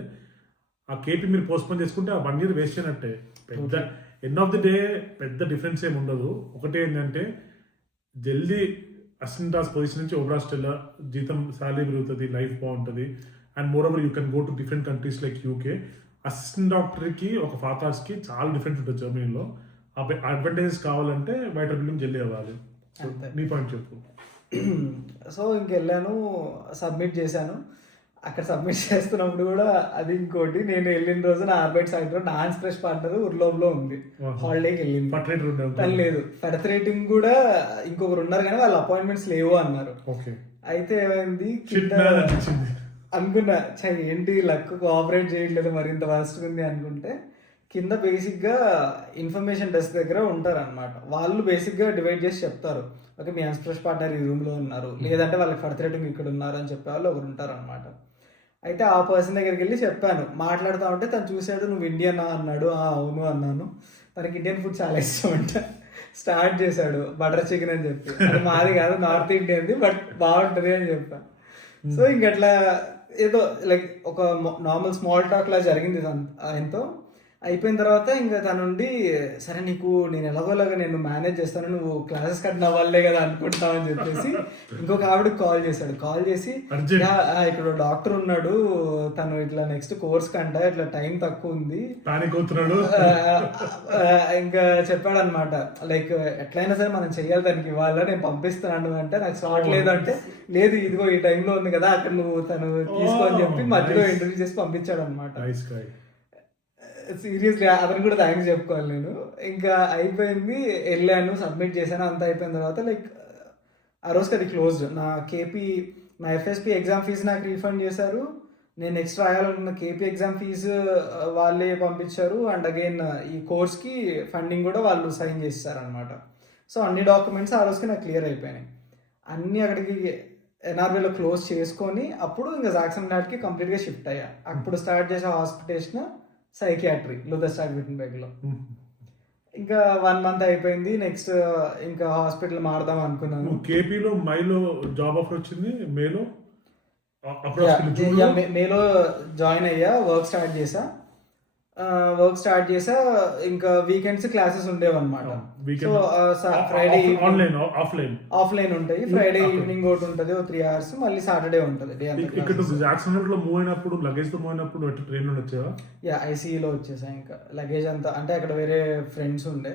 ఆ కేపీ మీరు పోస్ట్పోన్ చేసుకుంటే ఆ 1 ఇయర్ వేస్ట్ అయినట్టే. పెద్ద ఎండ్ ఆఫ్ ది డే పెద్ద డిఫరెన్స్ ఏమి ఉండదు. ఒకటే ఏంటంటే జల్దీ అసిస్టెంట్ డాస్ పొజిషన్ నుంచి ఓవరాస్టెల్ జీతం శాలరీ పెరుగుతుంది, లైఫ్ బాగుంటుంది. And more over you can go to different countries like UK. Assistant డాక్టర్కి ఒక ఫాతార్స్కి చాలా డిఫరెన్స్ ఉంటుంది జర్మనీలో. ఆ అడ్వాంటేజెస్ కావాలంటే బయట బిల్డింగ్ జల్దీ అవ్వాలి. సో నీ పాయింట్ చెప్పు. సో ఇంకెళ్ళాను, సబ్మిట్ చేశాను. అక్కడ సబ్మిట్ చేస్తున్నప్పుడు కూడా అది ఇంకోటి, నేను వెళ్ళిన రోజు నా ఆర్బైట్ సైట్లో నా ఆన్స్ప్రెస్ పార్ట్నర్ ఉర్లోబ్లో ఉంది, హాలిడేకి వెళ్ళింది. తను లేదు. ఫెడత్ రేటింగ్ కూడా ఇంకొకరు ఉన్నారు కానీ వాళ్ళ అపాయింట్మెంట్స్ లేవు అన్నారు. అయితే ఏమైంది అనుకున్నా, ఏంటి లక్ కోఆపరేట్ చేయట్లేదు, మరింత వర్స్ట్ ఉంది అనుకుంటే కింద బేసిక్గా ఇన్ఫర్మేషన్ డెస్క్ దగ్గర ఉంటారనమాట. వాళ్ళు బేసిక్గా డివైడ్ చేసి చెప్తారు, ఓకే మీ అన్స్ప్రెస్ పార్ట్నర్ ఈ రూమ్లో ఉన్నారు, లేదంటే వాళ్ళకి ఫెడత్ రేటింగ్ ఇక్కడ ఉన్నారు అని చెప్పే వాళ్ళు ఒకరు ఉంటారనమాట. అయితే ఆ పర్సన్ దగ్గరికి వెళ్ళి చెప్పాను, మాట్లాడుతూ ఉంటే తను చూసాడు, నువ్వు ఇండియన్ అన్నాడు. అవును అన్నాను. తనకి ఇండియన్ ఫుడ్ చాలా ఇష్టం అంట. స్టార్ట్ చేశాడు బటర్ చికెన్ అని చెప్పి, అది మాది కాదు నార్త్ ఇండియన్ది, బట్ బాగుంటుంది అని చెప్పాను. సో ఇంకట్లా ఏదో లైక్ ఒక నార్మల్ స్మాల్ టాక్ లా జరిగింది ఆయనతో. అయిపోయిన తర్వాత ఇంకా తన నుండి, సరే నీకు నేను ఎలాగోలాగా నేను మేనేజ్ చేస్తాను, నువ్వు క్లాసెస్ కట్టిన వాళ్ళే కదా అనుకుంటావు అని చెప్పేసి ఇంకొక ఆవిడకి కాల్ చేశాడు. కాల్ చేసి ఇక్కడ డాక్టర్ ఉన్నాడు, తను ఇట్లా నెక్స్ట్ కోర్స్ కంట ఇట్లా టైం తక్కువ ఉంది ఇంకా చెప్పాడు అనమాట. లైక్ ఎట్లయినా సరే మనం చెయ్యాలి, దానికి ఇవ్వాలా, నేను పంపిస్తున్నాను అంటే నాకు స్లాట్ లేదు అంటే, లేదు ఇదిగో ఈ టైంలో ఉంది కదా అక్కడ నువ్వు తను తీసుకో అని చెప్పి మధ్యలో ఇంటర్వ్యూ చేసి పంపించాడు అనమాట. సీరియస్లీ అతను కూడా థ్యాంక్స్ చెప్పుకోవాలి నేను. ఇంకా అయిపోయింది, వెళ్ళాను, సబ్మిట్ చేశాను, అంతా అయిపోయిన తర్వాత లైక్ ఆ రోజుకి అది క్లోజ్డ్. నా కేపీ నా ఎఫ్ఎస్పి ఎగ్జామ్ ఫీజు నాకు రీఫండ్ చేశారు. నేను నెక్స్ట్ రాయాలనుకున్న కేపీ ఎగ్జామ్ ఫీజు వాళ్ళే పంపించారు. అండ్ అగైన్ ఈ కోర్స్కి ఫండింగ్ కూడా వాళ్ళు సైన్ చేస్తారనమాట. సో అన్ని డాక్యుమెంట్స్ ఆ రోజుకి నాకు క్లియర్ అయిపోయినాయి. అన్నీ అక్కడికి ఎన్ఆర్వీలో క్లోజ్ చేసుకొని అప్పుడు ఇంకా జాక్సన్ ల్యాబ్కి కంప్లీట్గా షిఫ్ట్ అయ్యా. అప్పుడు స్టార్ట్ చేసే హాస్పిటేషన్ సైకియాట్రీ లుథర్స్టాగ్ విటెన్బెర్గ్లో. ఇంకా 1 month అయిపోయింది. నెక్స్ట్ ఇంకా హాస్పిటల్ మారదాం అనుకున్నాను. కేపీలో మైలో జాబ్ ఆఫర్ వచ్చింది, మేలో మేలో జాయిన్ అయ్యా, వర్క్ స్టార్ట్ చేసా. ఇంకా వీకెండ్స్ క్లాసెస్ ఉండేవన్నమాట. సో ఫ్రైడే ఆఫ్లైన్ ఉంటాయి, ఫ్రైడే ఈవినింగ్ ఒకటి ఉంటుంది 3 hours, మళ్ళీ సాటర్డే ఉంటుంది డే అంతా. యా ఐసీయూలో వచ్చేసా. ఇంకా లగేజ్ అంతా అంటే అక్కడ వేరే ఫ్రెండ్స్ ఉండే,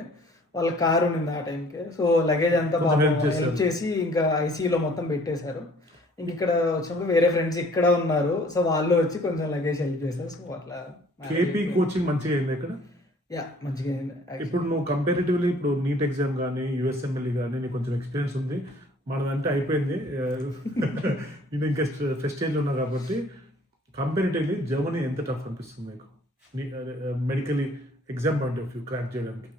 వాళ్ళ కారు ఉండింది ఆ టైంకి. సో లగేజ్ అంతా హెల్ప్ చేసి ఇంకా ఐసీయూలో మొత్తం పెట్టేశారు. ఇంక ఇక్కడ వచ్చినప్పుడు వేరే ఫ్రెండ్స్ ఇక్కడ ఉన్నారు, సో వాళ్ళు వచ్చి కొంచెం లగేజ్ హెల్ప్ చేస్తారు. సో అట్లా కేపీ కోచింగ్ మంచిగా అయింది ఇక్కడ. యా మంచిగా అయింది. ఇప్పుడు నువ్వు కంపారిటివ్లీ ఇప్పుడు నీట్ ఎగ్జామ్ కానీ యూఎస్ఎంఎల్ఈ కానీ నీకు కొంచెం ఎక్స్పీరియన్స్ ఉంది, మనదంటే అయిపోయింది. నేను ఇంకా ఫస్ట్ స్టేజ్లో ఉన్నా కాబట్టి కంపారిటివ్లీ జర్మనీ ఎంత టఫ్ అనిపిస్తుంది మీకు medically exam point of view crack చేయడానికి?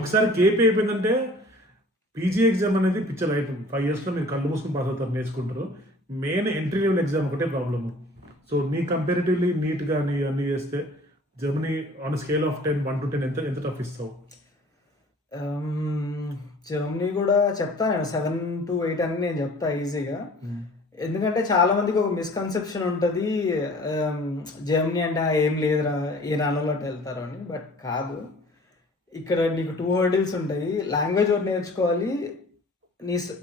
ఒకసారి కేపీ అయిపోయిందంటే పీజీ ఎగ్జామ్ అనేది పిక్చర్ ఐటమ్. 5 yearsలో మీరు కళ్ళు మూసుకుని పాస్ అవుతారు, నేర్చుకుంటారు. మెయిన్ ఎంట్రీ లెవెల్ ఎగ్జామ్ ఒకటే ప్రాబ్లము. సో నీ కంపారిటివ్లీ నీట్ కానీ అన్నీ చేస్తే Germany on scale of 10 1 to 10 ఎంత టఫ్ ఇస్తావు? జర్మనీ కూడా చెప్తా నేను 7 to 8 అని నేను చెప్తా ఈజీగా. ఎందుకంటే చాలా మందికి ఒక మిస్కన్సెప్షన్ ఉంటుంది, జర్మనీ అంటే ఏం లేదురా ఏ నాన్నలో వెళ్తారు అని. బట్ కాదు, ఇక్కడ నీకు 2 hurdles ఉంటాయి. లాంగ్వేజ్ ఒకటి నేర్చుకోవాలి,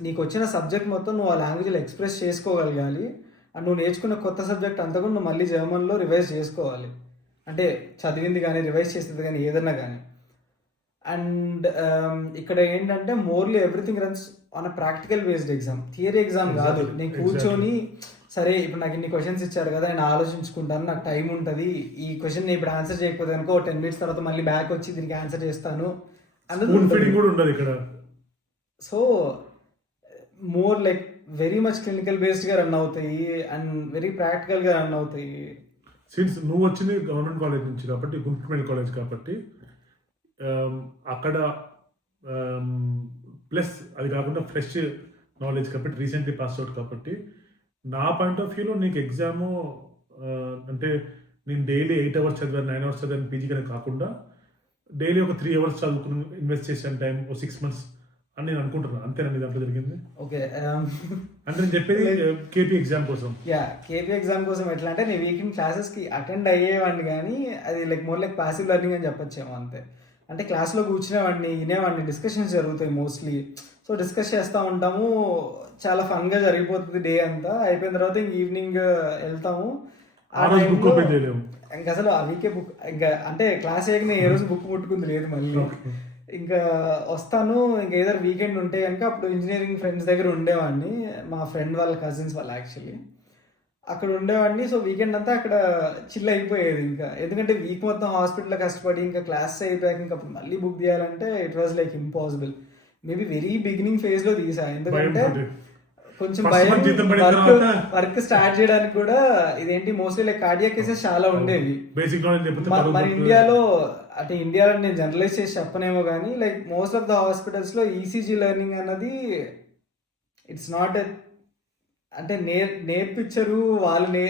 నీకు వచ్చిన సబ్జెక్ట్ మొత్తం నువ్వు ఆ లాంగ్వేజ్లో ఎక్స్ప్రెస్ చేసుకోగలగాలి. అండ్ నువ్వు నేర్చుకున్న కొత్త సబ్జెక్ట్ అంతా కూడా నువ్వు మళ్ళీ జర్మన్లో రివైజ్ చేసుకోవాలి. అంటే చదివింది కానీ రివైజ్ చేసేది కానీ ఏదన్నా కానీ. అండ్ ఇక్కడ ఏంటంటే mostly everything runs on a practical based exam, theory exam కాదు. నేను కూర్చొని సరే ఇప్పుడు నాకు ఇన్ని క్వశ్చన్స్ ఇచ్చారు కదా, నేను ఆలోచించుకుంటాను, నాకు టైం ఉంటుంది, ఈ క్వశ్చన్ నేను ఇప్పుడు ఆన్సర్ చేయకపోతే అనుకో 10 minutes తర్వాత మళ్ళీ బ్యాక్ వచ్చి దీనికి ఆన్సర్ చేస్తాను అన్నది. So more like very much clinical బేస్డ్గా రన్ అవుతాయి అండ్ వెరీ ప్రాక్టికల్గా రన్ అవుతాయి. సిన్స్ నువ్వు వచ్చింది గవర్నమెంట్ కాలేజ్ నుంచి కాబట్టి, గుంటూరు కాలేజ్ కాబట్టి అక్కడ ప్లస్ అది కాకుండా ఫ్రెష్ నాలెడ్జ్ కాబట్టి, రీసెంట్లీ పాస్ అవుట్ కాబట్టి, నా పాయింట్ ఆఫ్ వ్యూలో నీకు ఎగ్జాము అంటే నేను డైలీ 8 hours చదివాను 9 hours చదివాను పీజీ కానీ కాకుండా డైలీ ఒక 3 hours చదువుకుని ఇన్వెస్ట్ చేసాను టైం, ఒక 6 months అని నేను అనుకుంటున్నాను. అంతేనండి దాంట్లో జరిగింది. ఓకే. అంటే నేను చెప్పేది కేపీ ఎగ్జామ్ కోసం. కేపీ ఎగ్జామ్ కోసం ఎట్లా అంటే నేను వీకెండ్ క్లాసెస్కి అటెండ్ అయ్యేవాడిని, కానీ అది like more like passive learning అని చెప్పొచ్చేమో అంతే. అంటే క్లాస్లో కూర్చునేవాడిని, వినేవాడిని, డిస్కషన్స్ జరుగుతాయి మోస్ట్లీ. సో డిస్కస్ చేస్తూ ఉంటాము, చాలా ఫన్గా జరిగిపోతుంది డే అంతా. అయిపోయిన తర్వాత ఇంక ఈవినింగ్ వెళ్తాము. ఆ టైంలో ఇంకా అసలు ఆ వీకే బుక్ ఇంకా అంటే క్లాస్ అయ్యాక నేను ఏ రోజు బుక్ ముట్టుకుంది లేదు మళ్ళీ. ఇంకా వస్తాను, ఇంకా ఏదైనా వీకెండ్ ఉంటే కనుక అప్పుడు ఇంజనీరింగ్ ఫ్రెండ్స్ దగ్గర ఉండేవాడిని. మా ఫ్రెండ్ వాళ్ళ కజిన్స్ వాళ్ళు యాక్చువల్లీ అక్కడ ఉండేవాడిని. సో వీకెండ్ అంతా అక్కడ చిల్ అయిపోయేది. ఇంకా ఎందుకంటే వీక్ మొత్తం హాస్పిటల్లో కష్టపడి ఇంకా క్లాస్ అయిపోయాక ఇంకా మళ్ళీ బుక్ తీయాలంటే it was like impossible. Maybe very beginning ఫేజ్లో తీసా, ఎందుకంటే కొంచెం భయం, వర్క్ స్టార్ట్ చేయడానికి కూడా. ఇదేంటి మోస్ట్లీ లైక్ కార్డియాక్ కేసెస్ చాలా ఉండేవి మన ఇండియాలో. అంటే ఇండియాలో నేను జనరలైజ్ చేసి చెప్పనేమో కానీ లైక్ మోస్ట్ ఆఫ్ ద హాస్పిటల్స్లో ఈసీజీ లెర్నింగ్ అన్నది ఇట్స్ నాట్ అంటే నేర్పించరు వాళ్ళు.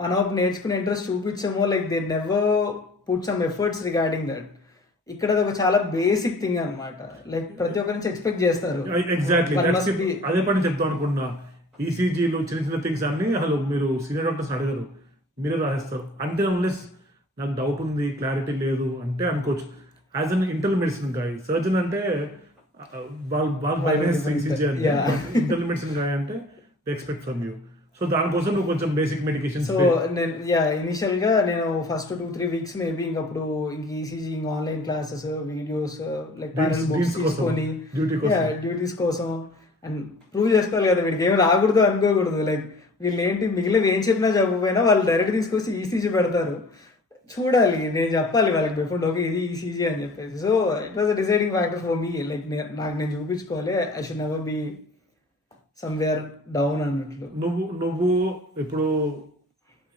మనం నేర్చుకునే ఇంట్రెస్ట్ చూపించమో, like they never put some efforts regarding that. ఇక్కడ ఒక చాలా బేసిక్ థింగ్ అనమాట. లైక్ ప్రతి ఒక్కరి నుంచి ఎక్స్పెక్ట్ చేస్తారు. ఎగ్జాక్ట్లీ అదే పని చెప్తాం అనుకున్నా. ఈసీజీలు చిన్న చిన్న థింగ్స్ అన్ని అసలు మీరు సీనియర్ డాక్టర్స్ అడగరు, మీరే రాసేస్తారు. అంటే అన్లెస్ నాకు డౌట్ ఉంది, క్లారిటీ లేదు అంటే అనుకోవచ్చు. యాజ్ అన్ ఇంటర్నల్ మెడిసిన్ గాయ, సర్జన్ అంటే ఈసీజీ అంటే, ఇంటర్నల్ మెడిసిన్ గాయ అంటే they expect from you. So దానికోసం నువ్వు కొంచెం బేసిక్ మెడికేషన్. సో నేను ఇనిషియల్ గా నేను ఫస్ట్ 2-3 weeks మేబీ ఇంక అప్పుడు ఇంక ఈసీజీ ఇంక online classes, videos, like books తీసుకొని డ్యూటీస్ కోసం అండ్ ప్రూవ్ చేసుకోవాలి కదా వీడికి ఏమి రాకూడదు అనుకోకూడదు. లైక్ వీళ్ళు ఏంటి మిగిలిన ఏం చెప్పినా చెప్పకపోయినా వాళ్ళు డైరెక్ట్ తీసుకొచ్చి ఈసీజీ పెడతారు. చూడాలి, నేను చెప్పాలి వాళ్ళకి బిఫోర్ ఓకే ఇది ఈసీజీ అని చెప్పేసి. So it was a deciding factor for me. Like నాకు నేను చూపించుకోవాలి, I should never be somewhere down అన్నట్లు. నువ్వు ఇప్పుడు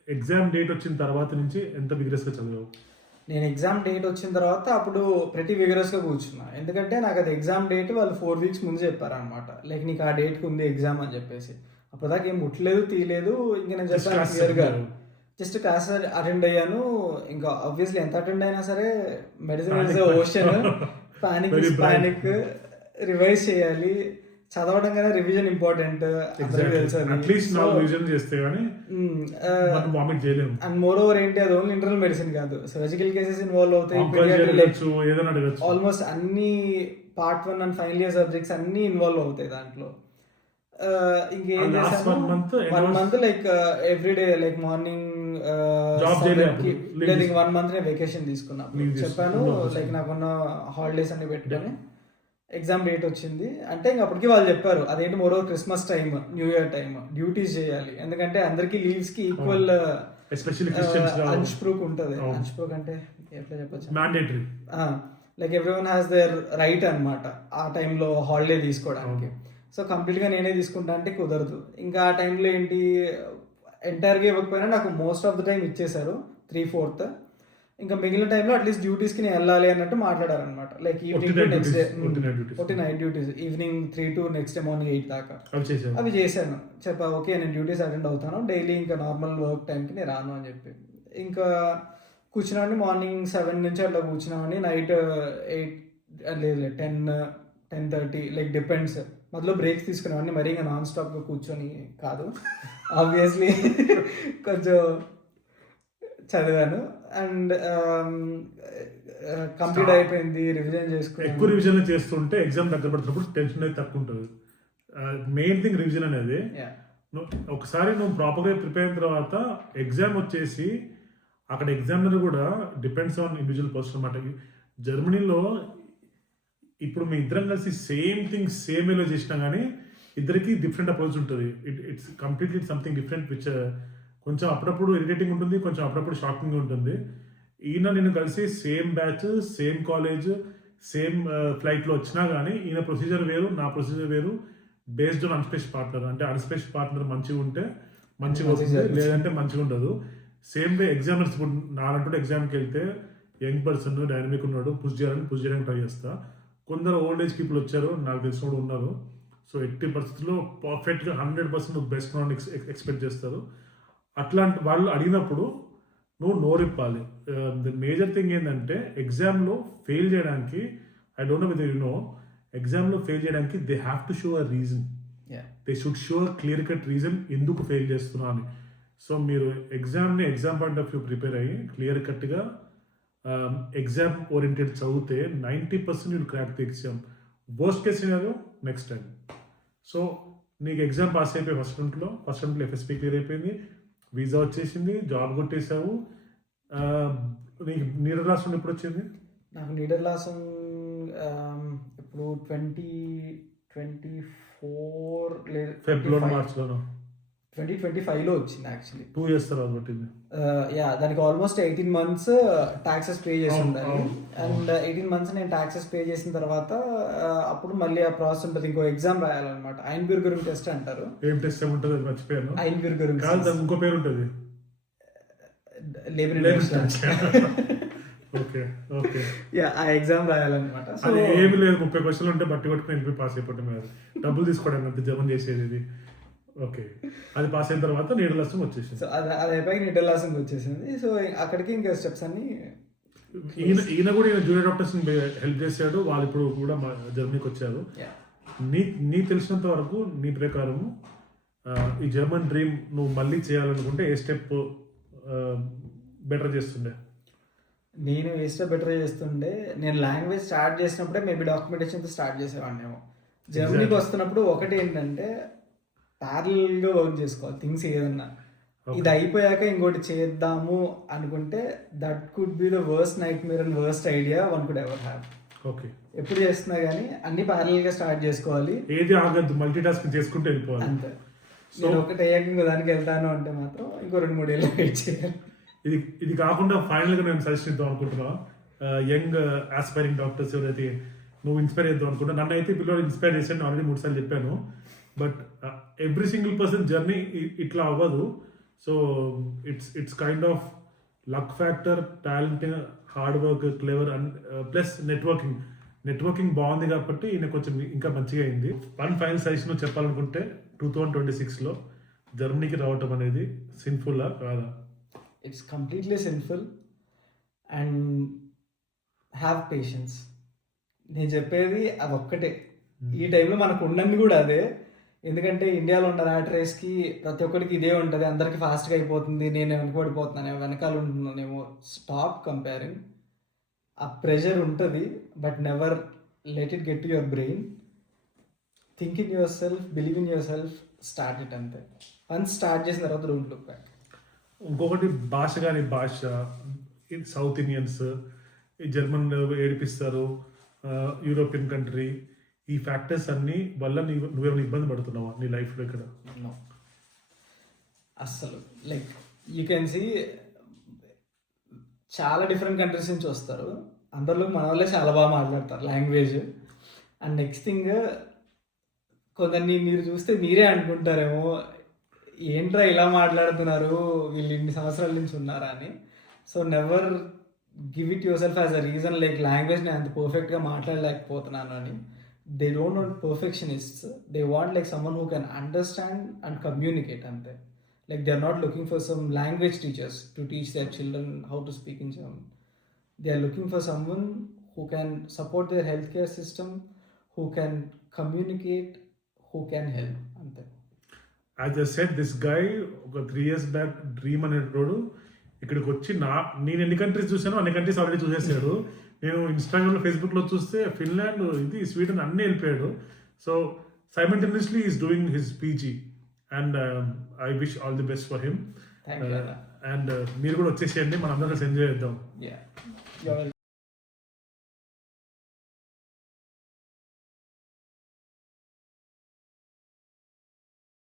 ఎగ్జామ్ డేట్ వచ్చిన తర్వాత నుంచి ఎంత విగ్రస్గా చదివావు? నేను ఎగ్జామ్ డేట్ వచ్చిన తర్వాత అప్పుడు ప్రతి విగరస్గా కూర్చున్నా, ఎందుకంటే నాకు అది ఎగ్జామ్ డేట్ వాళ్ళు 4 weeks ముందు చెప్పారనమాట. లైక్ నీకు ఆ డేట్కి ఉంది ఎగ్జామ్ అని చెప్పేసి. అప్పటిదాకా ఏం ముట్టలేదు, తీయలేదు. ఇంకా నేను చెప్పాను క్లియర్గా, జస్ట్ క్లాస్ అటెండ్ అయ్యాను. ఇంకా ఆబ్వియస్లీ ఎంత అటెండ్ అయినా సరే medicine is ocean, panic, revise చేయాలి. చదవడం కన్నా revision important. And more over ఏంటి, అది ఓన్లీ ఇంటర్నల్ మెడిసిన్ కాదు, సర్జికల్ కేసెస్ ఇన్వాల్వ్ అవుతాయి. ఆల్మోస్ట్ అన్ని part 1 and final year subjects అన్ని ఇన్వాల్వ్ అవుతాయి దాంట్లో. ఇంకేం చేశాను, 1 month like everyday like morning 1 month నేను వెకేషన్ తీసుకున్నా. చెప్పాను లైక్ నాకున్న హాలిడేస్ అన్ని పెట్టుకొని ఎగ్జామ్ డేట్ వచ్చింది అంటే ఇంక అప్పటికి వాళ్ళు చెప్పారు అదేంటి మరో Christmas time, new year time, duties చేయాలి. ఎందుకంటే అందరికి లీవ్స్ కి ఈక్వల్ అన్స్ప్రూక్ ఉంటుంది. అన్స్ప్రూక్ అంటే ఎట్లా చెప్పచ్చు, like everyone has their right అనమాట ఆ టైంలో హాలిడే తీసుకోవడానికి. సో కంప్లీట్గా నేనే తీసుకుంటా అంటే కుదరదు. ఇంకా ఆ టైంలో ఏంటి ఎంటైర్గా ఇవ్వకపోయినా నాకు మోస్ట్ ఆఫ్ ద టైం ఇచ్చేసారు, 3/4. ఇంకా మిగిలిన టైంలో అట్లీస్ట్ డ్యూటీస్కి నేను వెళ్ళాలి అన్నట్టు మాట్లాడారనమాట. Like evening to next day 40 night duties, evening 3 to next day morning 8 దాకా అవి చేశాను. చెప్పా ఓకే నేను డ్యూటీస్ అటెండ్ అవుతాను డైలీ, ఇంకా నార్మల్ వర్క్ టైంకి నేను రాను అని చెప్పి. ఇంకా కూర్చున్నామండి మార్నింగ్ 7 నుంచి అట్లా కూర్చున్నామండి. నైట్ 8 లేదు 10-10:30 లైక్ డిపెండ్స్. మధ్యలో బ్రేక్స్ తీసుకునేవాడిని, మరీ ఇంకా నాన్ స్టాప్గా కూర్చొని కాదు. ఆబ్వియస్లీ కొంచెం చదివాను అండ్ కంప్లీట్ అయిపోయింది. రివిజన్ చేసుకుని ఎక్కువ రివిజన్ చేస్తుంటే ఎగ్జామ్ దగ్గర పడుతున్నప్పుడు టెన్షన్ అనేది తక్కువ ఉంటుంది. మెయిన్ థింగ్ రివిజన్ అనేది. ఒకసారి నువ్వు ప్రాపర్గా ప్రిపేర్ అయిన తర్వాత ఎగ్జామ్ వచ్చేసి అక్కడ ఎగ్జామినర్ కూడా డిపెండ్స్ ఆన్ ఇండివిజువల్ పర్సన్ అన్నమాట. జర్మనీలో ఇప్పుడు మీ ఇద్దరం కలిసి సేమ్ థింగ్ సేమ్ వేలో చేసినా కానీ ఇద్దరికి డిఫరెంట్ అప్రోచ్ ఉంటుంది. It's completely something different which కొంచెం అప్పుడప్పుడు ఇరిటేటింగ్ ఉంటుంది, కొంచెం అప్పుడప్పుడు షాకింగ్ ఉంటుంది. ఈయన నేను కలిసి same batch, same college, same ఫ్లైట్లో వచ్చినా కానీ ఈయన ప్రొసీజర్ వేరు, నా ప్రొసీజర్ వేరు. బేస్డ్ ఆన్ అన్స్పెషల్ పార్ట్నర్. అంటే అన్స్పెషల్ పార్ట్నర్ మంచిగా ఉంటే మంచిగా వస్తుంది, లేదంటే మంచిగా ఉండదు. సేమ్ వే ఎగ్జామినర్స్ ఇప్పుడు నాలంటూ ఎగ్జామ్కి వెళ్తే యంగ్ పర్సన్ డైనమిక్ ఉన్నాడు, పుష్ చేయడానికి ట్రై చేస్తా. కొందరు ఓల్డ్ ఏజ్ పీపుల్ వచ్చారు, నాకు తెలిసిన కూడా ఉన్నారు. సో ఎట్టి పరిస్థితుల్లో పర్ఫెక్ట్గా 100% బెస్ట్ ఎక్స్పెక్ట్ చేస్తారు. అట్లాంటి వాళ్ళు అడిగినప్పుడు నువ్వు నోరిప్పాలి. ద మేజర్ థింగ్ ఏంటంటే ఎగ్జామ్లో ఫెయిల్ చేయడానికి, I don't know with you know, ఎగ్జామ్లో ఫెయిల్ చేయడానికి they have to show a reason. They should show clear cut reason ఎందుకు ఫెయిల్ చేస్తున్నా అని. సో మీరు exam point of view prepare అయ్యి క్లియర్ కట్గా ఎగ్జామ్ ఓరియంటెడ్ చదివితే 90% you'll crack the exam. Worst case scenario next time. So నీకు ఎగ్జామ్ పాస్ అయిపోయి ఫస్ట్ అటెంప్ట్లో ఎఫ్ఎస్పి క్లియర్ అయిపోయింది, వీసా వచ్చేసింది, జాబ్ కొట్టేసావు. నీకు నీడర్లాసం ఎప్పుడు వచ్చింది? నాకు నీడర్లాసం ఇప్పుడు 2024 లేదు, ఫిబ్రవరి మార్చ్లోనో 2025లో వచ్చింది యాక్చువల్లీ. 2 years తర్వాత పట్టింది. దానికి ఆల్మోస్ట్ 18 months టాక్సెస్ పే చేసి ఉండాలి. అండ్ 18 months నేను టాక్సెస్ పే చేసిన తర్వాత అప్పుడు మళ్ళీ ఆ ప్రాసెస్ ఉంటుంది, ఇంకో ఎగ్జామ్ రాయాలన్నమాట. ఐన్బర్గర్ టెస్ట్ అంటారు. ఏం టెస్ట్ ఏముంటుంది అది మర్చిపోయాను. ఐన్బర్గర్ కాదు, దానికి ఇంకో పేరు ఉంటుంది. Labour okay okay. ఆ ఎగ్జామ్ రాయాలన్నమాట. సో అది ఏమి లేదు, 30 questions ఉంటే బట్టి కొట్టుకుని వెళ్ళిపోయి పాస్ అయిపోవటం కాదు, డబ్బులు తీసుకోవడానికి అంత జపం చేసేది ఇది. ఓకే, అది పాస్ అయిన తర్వాత నీడర్లాసం వచ్చేసింది. సో అది అయిపోయి నీడర్లాసంకి వచ్చేసింది. సో అక్కడికి ఇంకా స్టెప్స్ అన్ని ఈయన కూడా జూనియర్ డాక్టర్స్ హెల్ప్ చేశాడు. వాళ్ళు ఇప్పుడు కూడా మా జర్మనీకి వచ్చారు. నీ తెలిసినంత వరకు నీ ప్రకారం ఈ జర్మన్ డ్రీమ్ నువ్వు మళ్ళీ చేయాలనుకుంటే ఏ స్టెప్ బెటర్ చేస్తుండే? నేను ఏ స్టెప్ బెటర్ చేస్తుండే, నేను లాంగ్వేజ్ స్టార్ట్ చేసినప్పుడే మేబీ డాక్యుమెంటేషన్తో స్టార్ట్ చేసేవాడినేమో. జర్మనీకి వస్తున్నప్పుడు ఒకటి ఏంటంటే ప్యారలల్గా వర్క్ చేసుకోవాలి థింగ్స్ ఏదన్నా. ఇది అయిపోయాక ఇంకోటి చేద్దాము అనుకుంటే that could be the worst nightmare and worst idea one could ever have. Okay, ఎప్పుడు చేస్తున్నా కానీ అన్ని ప్యారలల్గా స్టార్ట్ చేసుకోవాలి, ఏది ఆగద్దు, మల్టీ టాస్కింగ్ చేసుకుంటూ వెళ్ళిపోవాలి అంతే. నేను ఒకటి అయ్యాక ఇంకో దానికి వెళ్తాను అంటే మాత్రం ఇంకో 2-3 ఏళ్ళు వెయిట్ చేయాలి. ఇది కాకుండా ఫైనల్గా నేను సజెషన్ ఇద్దాం అనుకుంటున్నా యంగ్ ఆస్పైరింగ్ డాక్టర్స్ ఎవరైతే నువ్వు ఇన్స్పైర్ చేద్దాం అనుకుంటా. నన్ను అయితే పిల్లలు ఇన్స్పైర్ చేశాను, ఆల్రెడీ 3 సార్లు చెప్పాను. But every single person journey ఇట్లా అవ్వదు. So it's kind of luck factor, talent, hard work, clever and plus networking బాగుంది కాబట్టి ఈయన కొంచెం ఇంకా మంచిగా అయింది. ఫైనల్ సజెషన్ చెప్పాలనుకుంటే 2026లో జర్మనీకి రావటం అనేది సిన్ఫుల్లా కాదా? It's completely sinful and have patience. నేను చెప్పేది అది ఒక్కటే. ఈ టైంలో మనకు ఉన్నది కూడా అదే. ఎందుకంటే ఇండియాలో ఉన్న ర్యాట్ రేస్కి ప్రతి ఒక్కరికి ఇదే ఉంటుంది, అందరికీ ఫాస్ట్గా అయిపోతుంది, నేను వెనకబడిపోతున్నాను, వెనకాల ఉంటున్నానేమో. Stop comparing. ఆ ప్రెషర్ ఉంటుంది, but never let it get to your brain. Think in yourself, believe in yourself, start it అంతే. వన్స్ స్టార్ట్ చేసిన తర్వాత డోంట్ లుక్ బ్యాక్. ఇంకొకటి భాష, సౌత్ ఇండియన్స్ ఈ జర్మన్ ఏడిపిస్తారు, యూరోపియన్ కంట్రీ, ఈ ఫ్యాక్టర్స్ అన్ని వల్ల నువ్వేమైనా ఇబ్బంది పడుతున్నావా నీ లైఫ్లో ఇక్కడ? అస్సలు లైక్ యూ కెన్ సీ చాలా డిఫరెంట్ కంట్రీస్ నుంచి వస్తారు, అందరిలో మన వాళ్ళే చాలా బాగా మాట్లాడతారు లాంగ్వేజ్. అండ్ నెక్స్ట్ థింగ్, కొందరిని మీరు చూస్తే మీరే అనుకుంటారేమో ఏంట్రా ఇలా మాట్లాడుతున్నారు, వీళ్ళు ఇన్ని సంవత్సరాల నుంచి ఉన్నారా అని. So never give it yourself as a reason like language నేను అంత పర్ఫెక్ట్గా మాట్లాడలేకపోతున్నాను అని. They don't want perfectionists, they want like someone who can understand and communicate అంతే. Like they are not looking for some language teachers to teach their children how to speak in German. They are looking for someone who can support their healthcare system, who can communicate, who can help. Ante. As I said, this guy 3 years back dream అనేటోడు ఇక్కడికి వచ్చి నేను ఎన్ని కంట్రీస్ చూసానో అన్ని కంట్రీస్ ఆల్రెడీ చూసేసాడు. నేను ఇన్స్టాగ్రామ్లో ఫేస్బుక్లో చూస్తే ఫిన్లాండ్, ఇది స్వీడన్ అన్నీ వెళ్ళిపోయాడు. So simultaneously is doing his PG. And I wish all the best for him. Thank you. And మీరు కూడా వచ్చేసేయండి, మనం అందరం ఎంజాయ్ చేద్దాం. Yeah.